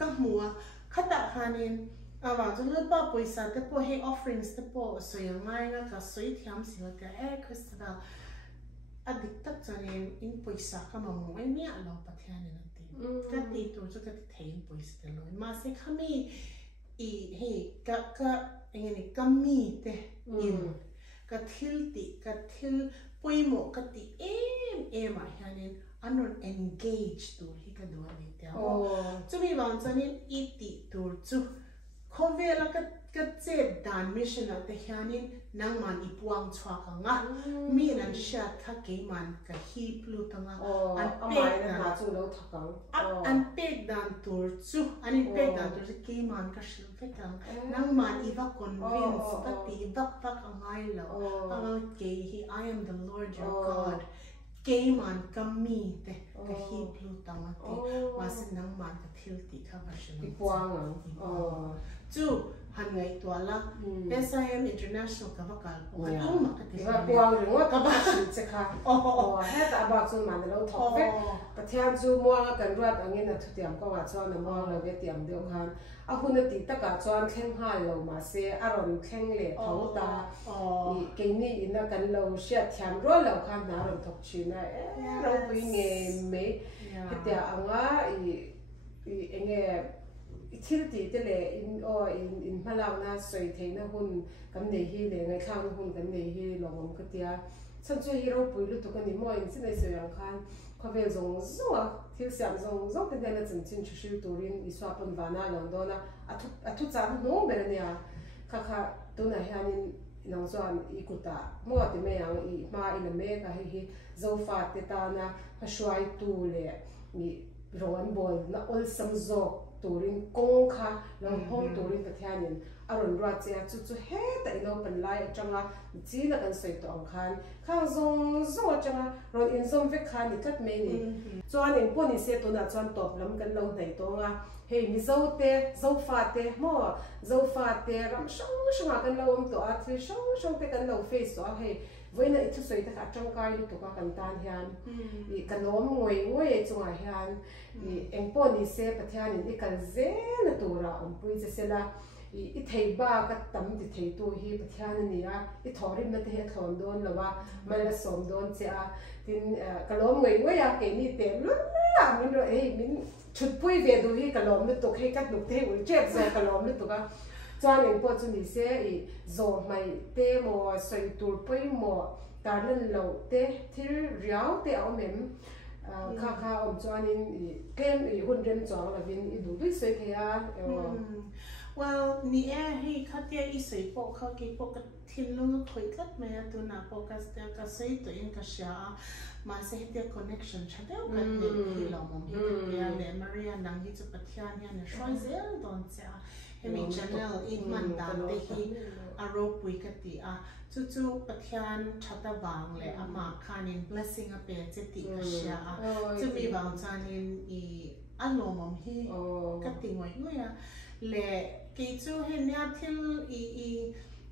ka mua khata khanin awa chu le pa poisa te po he offerings te po so yang mai nga ka soi thiam si te Christabel adik tak chanin in poisa ka ma mo ai mi alo pathianin ka ti to chu ka ti thein poisa te lo ma se khami hei ka engeni kami te in ka thil ti ka thil poimo ka ti em a hianin anon engage tu hi ka do ani te chumi wang chanin I ti tur chu khovela ka che dan mission te hianin nangman ipuang chwa ka nga mi nan shat kha ke man ka hi plu tanga an pe na chu lo thakang an pe dan tur chu ani pe dan tur ke man ka shil fe kang nangman iwa convince pati dak angai lo ang ke hi I am the Lord your God ke man kami te ka hi plu tanga te mas nangman ka thil ti kha ba shil ipuang chu hangai twala SIM international ka bakal o ka ti ba puang ringo ka ba shi che kha he ta ba chu man lo thok ve pathian chu mo nga kan rat angin na thutiam ko wa chuan na mo lo ve tiam deu khan a hun ti ta ka chuan thleng ha lo ma se aron thleng le thau ta ke ni in na kan lo sha thiam ro lo khan na ron thok chi na ro pui nge me he ta anga enge thil ti te le in Hlimawm soi theina hun kam nei hi le Ngaihnawm hun kan nei hi longom ka tia chan chu hi ro pui lu tu kan ni mo in sinai so yang khan khavel zong zong thil siam zong te na chin chu shil turin ISUA pon vana londona athu chan no ber nia kha Dunna hianin nang chuan ikuta mo te me yang I ma in me ka hi ZAWK te ta na hnuai tu le ni rawngbawlna ol sam ZAWK turin kong kha long hong turin pathianin aron ra che chu he ta ino pan lai atanga chi na kan soi to ang khan khang zong atanga ron in zom ve khan ni tat me ni chuan in poni se to na chuan top lam kan lo nei to nga hei mi ZAWK te mo ZAWK te ram shong kan lo om to a thil shong te kan lo face to hei voina itu soi ta atang kai lu to ka kan tan hian I kanom ngoi chunga hian I engpo ni se pathianin I kal zen tura pui che sela I thei ba ka tam ti thei tu hi pathianin nia I thorim na te he thon don lawa mala som don che a tin kalom ngoi a ke ni te la min ro min chutpui ve du hi kalom lu to he kat lu te ul chep za kalom lu to ka chuan in po chu ni se I zon mai te mo soi tur pui mo tarlen lo te thil riau te au mem kha om chuan in kem hun rem chawng la vin I du dui soi thea well ni hi khatia I sei po kha ki po ka thil lu thoi kat me tu na po ka sei to in ka sha ma se he connection chadeu ka ne Hlimawm hi le Maria nang hi chu pathian hian shoi zel don cha hemi channel in man dan te hi Aropui kati chu pathian thata wang le ama khanin blessing a pe cheti kasya chu mi wang chanin I alomom hi kati ngoi ya le ki chu henia thil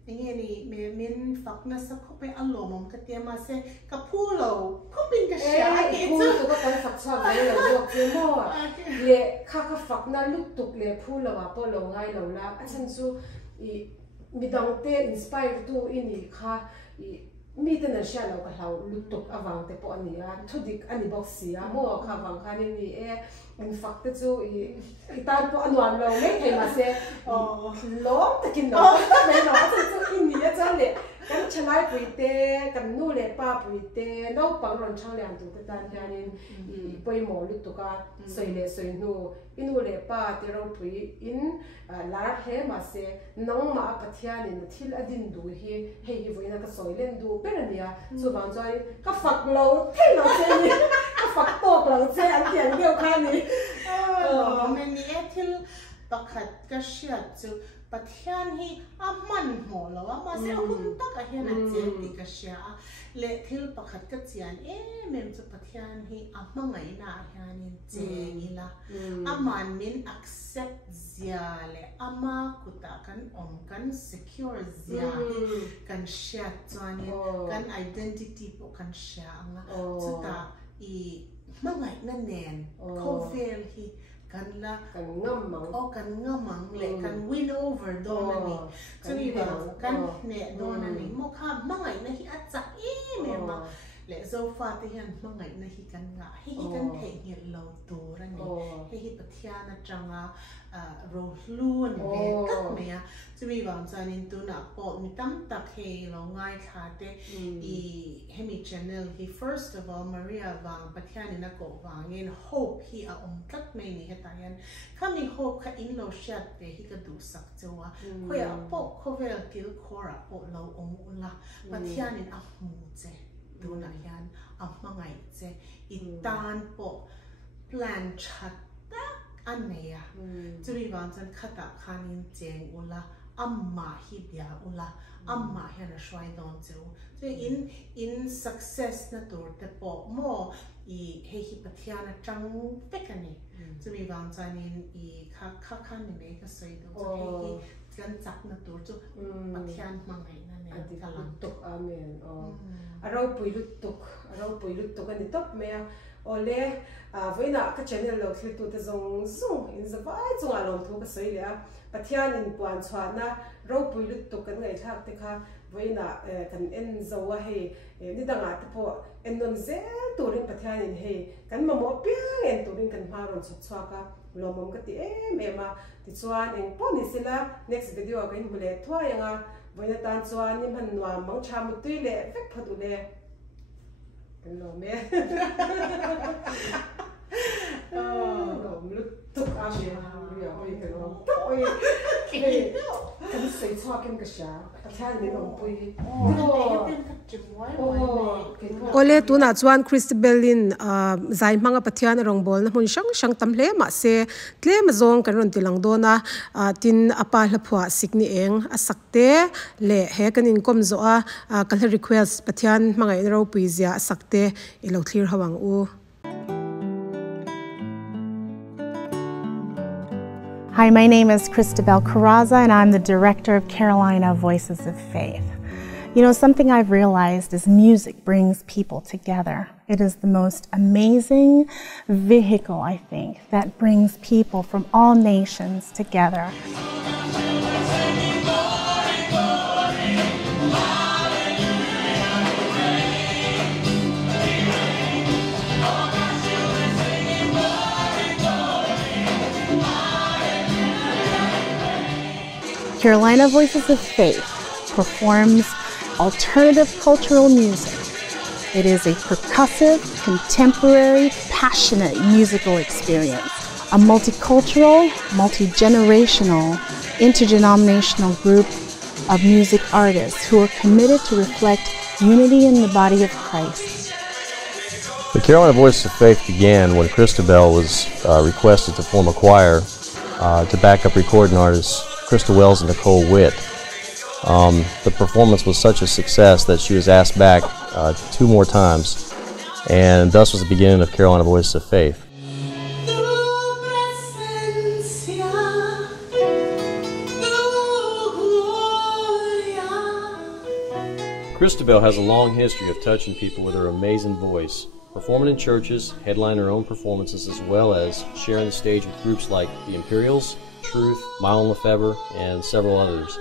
ingeni min fakna sa khope alomom kati ma se kapulo khopin kasya ki chu ko kan fakcha le lo ke mo le kha fakna lutuk le phulo wa po lo ngai lo la achan chu midangte inspire tu inneih kha mi te na sha lo ka hlau lutuk awang te po ania thudik ani boxia mo kha wang kha ni in fact chu itan po anwan lo le thei ma se lo takin no me no chu inneih cha le kan chalai puite kan nu le pa puite no pang ron chang lian tu te tan hianin poimo lutuka soile soinu inu le pa te ro pui in lar he ma se nong ma pathianin thil adin du hi hei voina ka soilen du perania chu wang chai ka fak lo thei lo che ni ka fak tok lo che an tiang deu kha ni me ni thil pakhat ka shia chu pathian hi aman mo lo ma se hun ta ka hian a che ti ka shia le thil pakhat ka chian mem chu pathian hi amangai na hianin che ngila aman min accept zia le ama kuta kan kan secure zia kan shia chuanin kan identity po kan shia anga chuta mangai na nen khovel hi kan ngamang le kan win over dona ni chumi ba kan ne dona ni mo kha mangai na hi acha me ma le zo fa te hian mangai na hi kan nga hi kan the ngel lo tur ani hi pathiana changa ro hlu ani be kak me a chumi ba chanin tu na po mi tam tak he lo ngai kha te hemi channel hi first of all Maria wang pathiani na ko wangin hope hi a tak me ni heta yan kami hope kha in lo shat te hi ka du sak chawa khoya po khovel kil khora po lo ula pathiani a mu che Dunna hian amangai che itan po plan chat aneya churi wan chan khata khanin cheng ula amma hi bia ula amma hian a shwai don chu so in success na tur te po mo he hi pathiana chang pekani churi wan chanin kha ni me ka sei do he kan chak na tur chu pathian mangai na ne kalang tok amen arau pui lutuk ani top me ole voina ka channel lo thil tu te zong in zawai chung alom thu ka sei le pathian in puan chhuana ro pui lutuk kan ngai thak te kha voina kan en zawa he ni danga te po ennon ze turin pathian in he kan mamo piang en turin kan maron chhwa ka lomom ka ti me ma ti chuan in poni sila next video ka in mule thwa yanga voina tan chuan ni hnuai mang tha mu tui le vek phatu le kan lo me tuk ami ya oi kan lo oi kan sei chwa kem ka sha pathian ni lo pui Awle tuna chuan Christabeli zai hmanga pathian rawngbawlna hmun sang tam hle ma se tlem zong kan ron tilang dona tin apa hlaphua sikni eng asakte le he kanin kom zo a kal request pathian hmangai ro puizia asakte ilo clear hawang u Hi, my name is Christabel Khiangte and I'm the director of Carolina Voices of Faith. You know, something I've realized is music brings people together. It is the most amazing vehicle, I think, that brings people from all nations together. Carolina Voices of Faith performs alternative cultural music. It is a percussive, contemporary, passionate musical experience. A multicultural, multi-generational, interdenominational group of music artists who are committed to reflect unity in the body of Christ. The Carolina Voices of Faith began when Christabel was requested to form a choir to back up recording artists Christabel and Guite. The performance was such a success that she was asked back 2 more times, and thus was the beginning of Carolina Voices of Faith. Christabel has a long history of touching people with her amazing voice, performing in churches, headlining her own performances, as well as sharing the stage with groups like the Imperials, Truth, Lefebvre, and several others.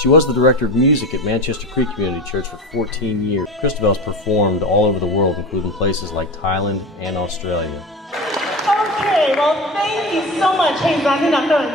She was the director of music at Manchester Creek Community Church for 14 years. Christabel's performed all over the world, including places like Thailand and Australia. Okay, well, thank you so much. Hey, actually,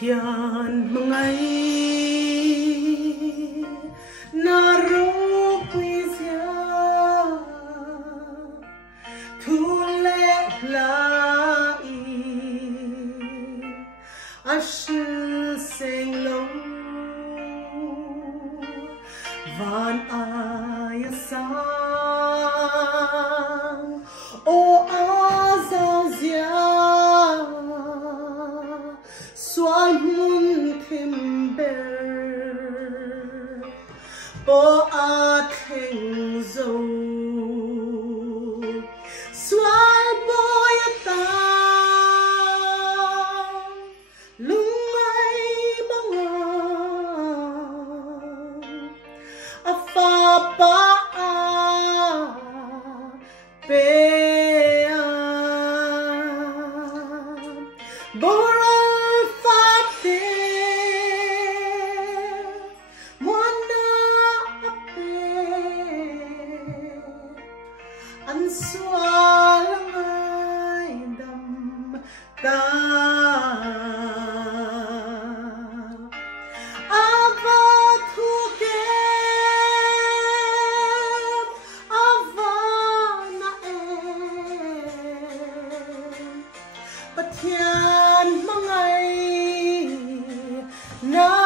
Hian mangai naro puisia thule lai ashil senglo van ayasang o azazia Swan timber, bo a thing zo. Swan boy a ta, lumai banga, a fa ba a be a bora. No.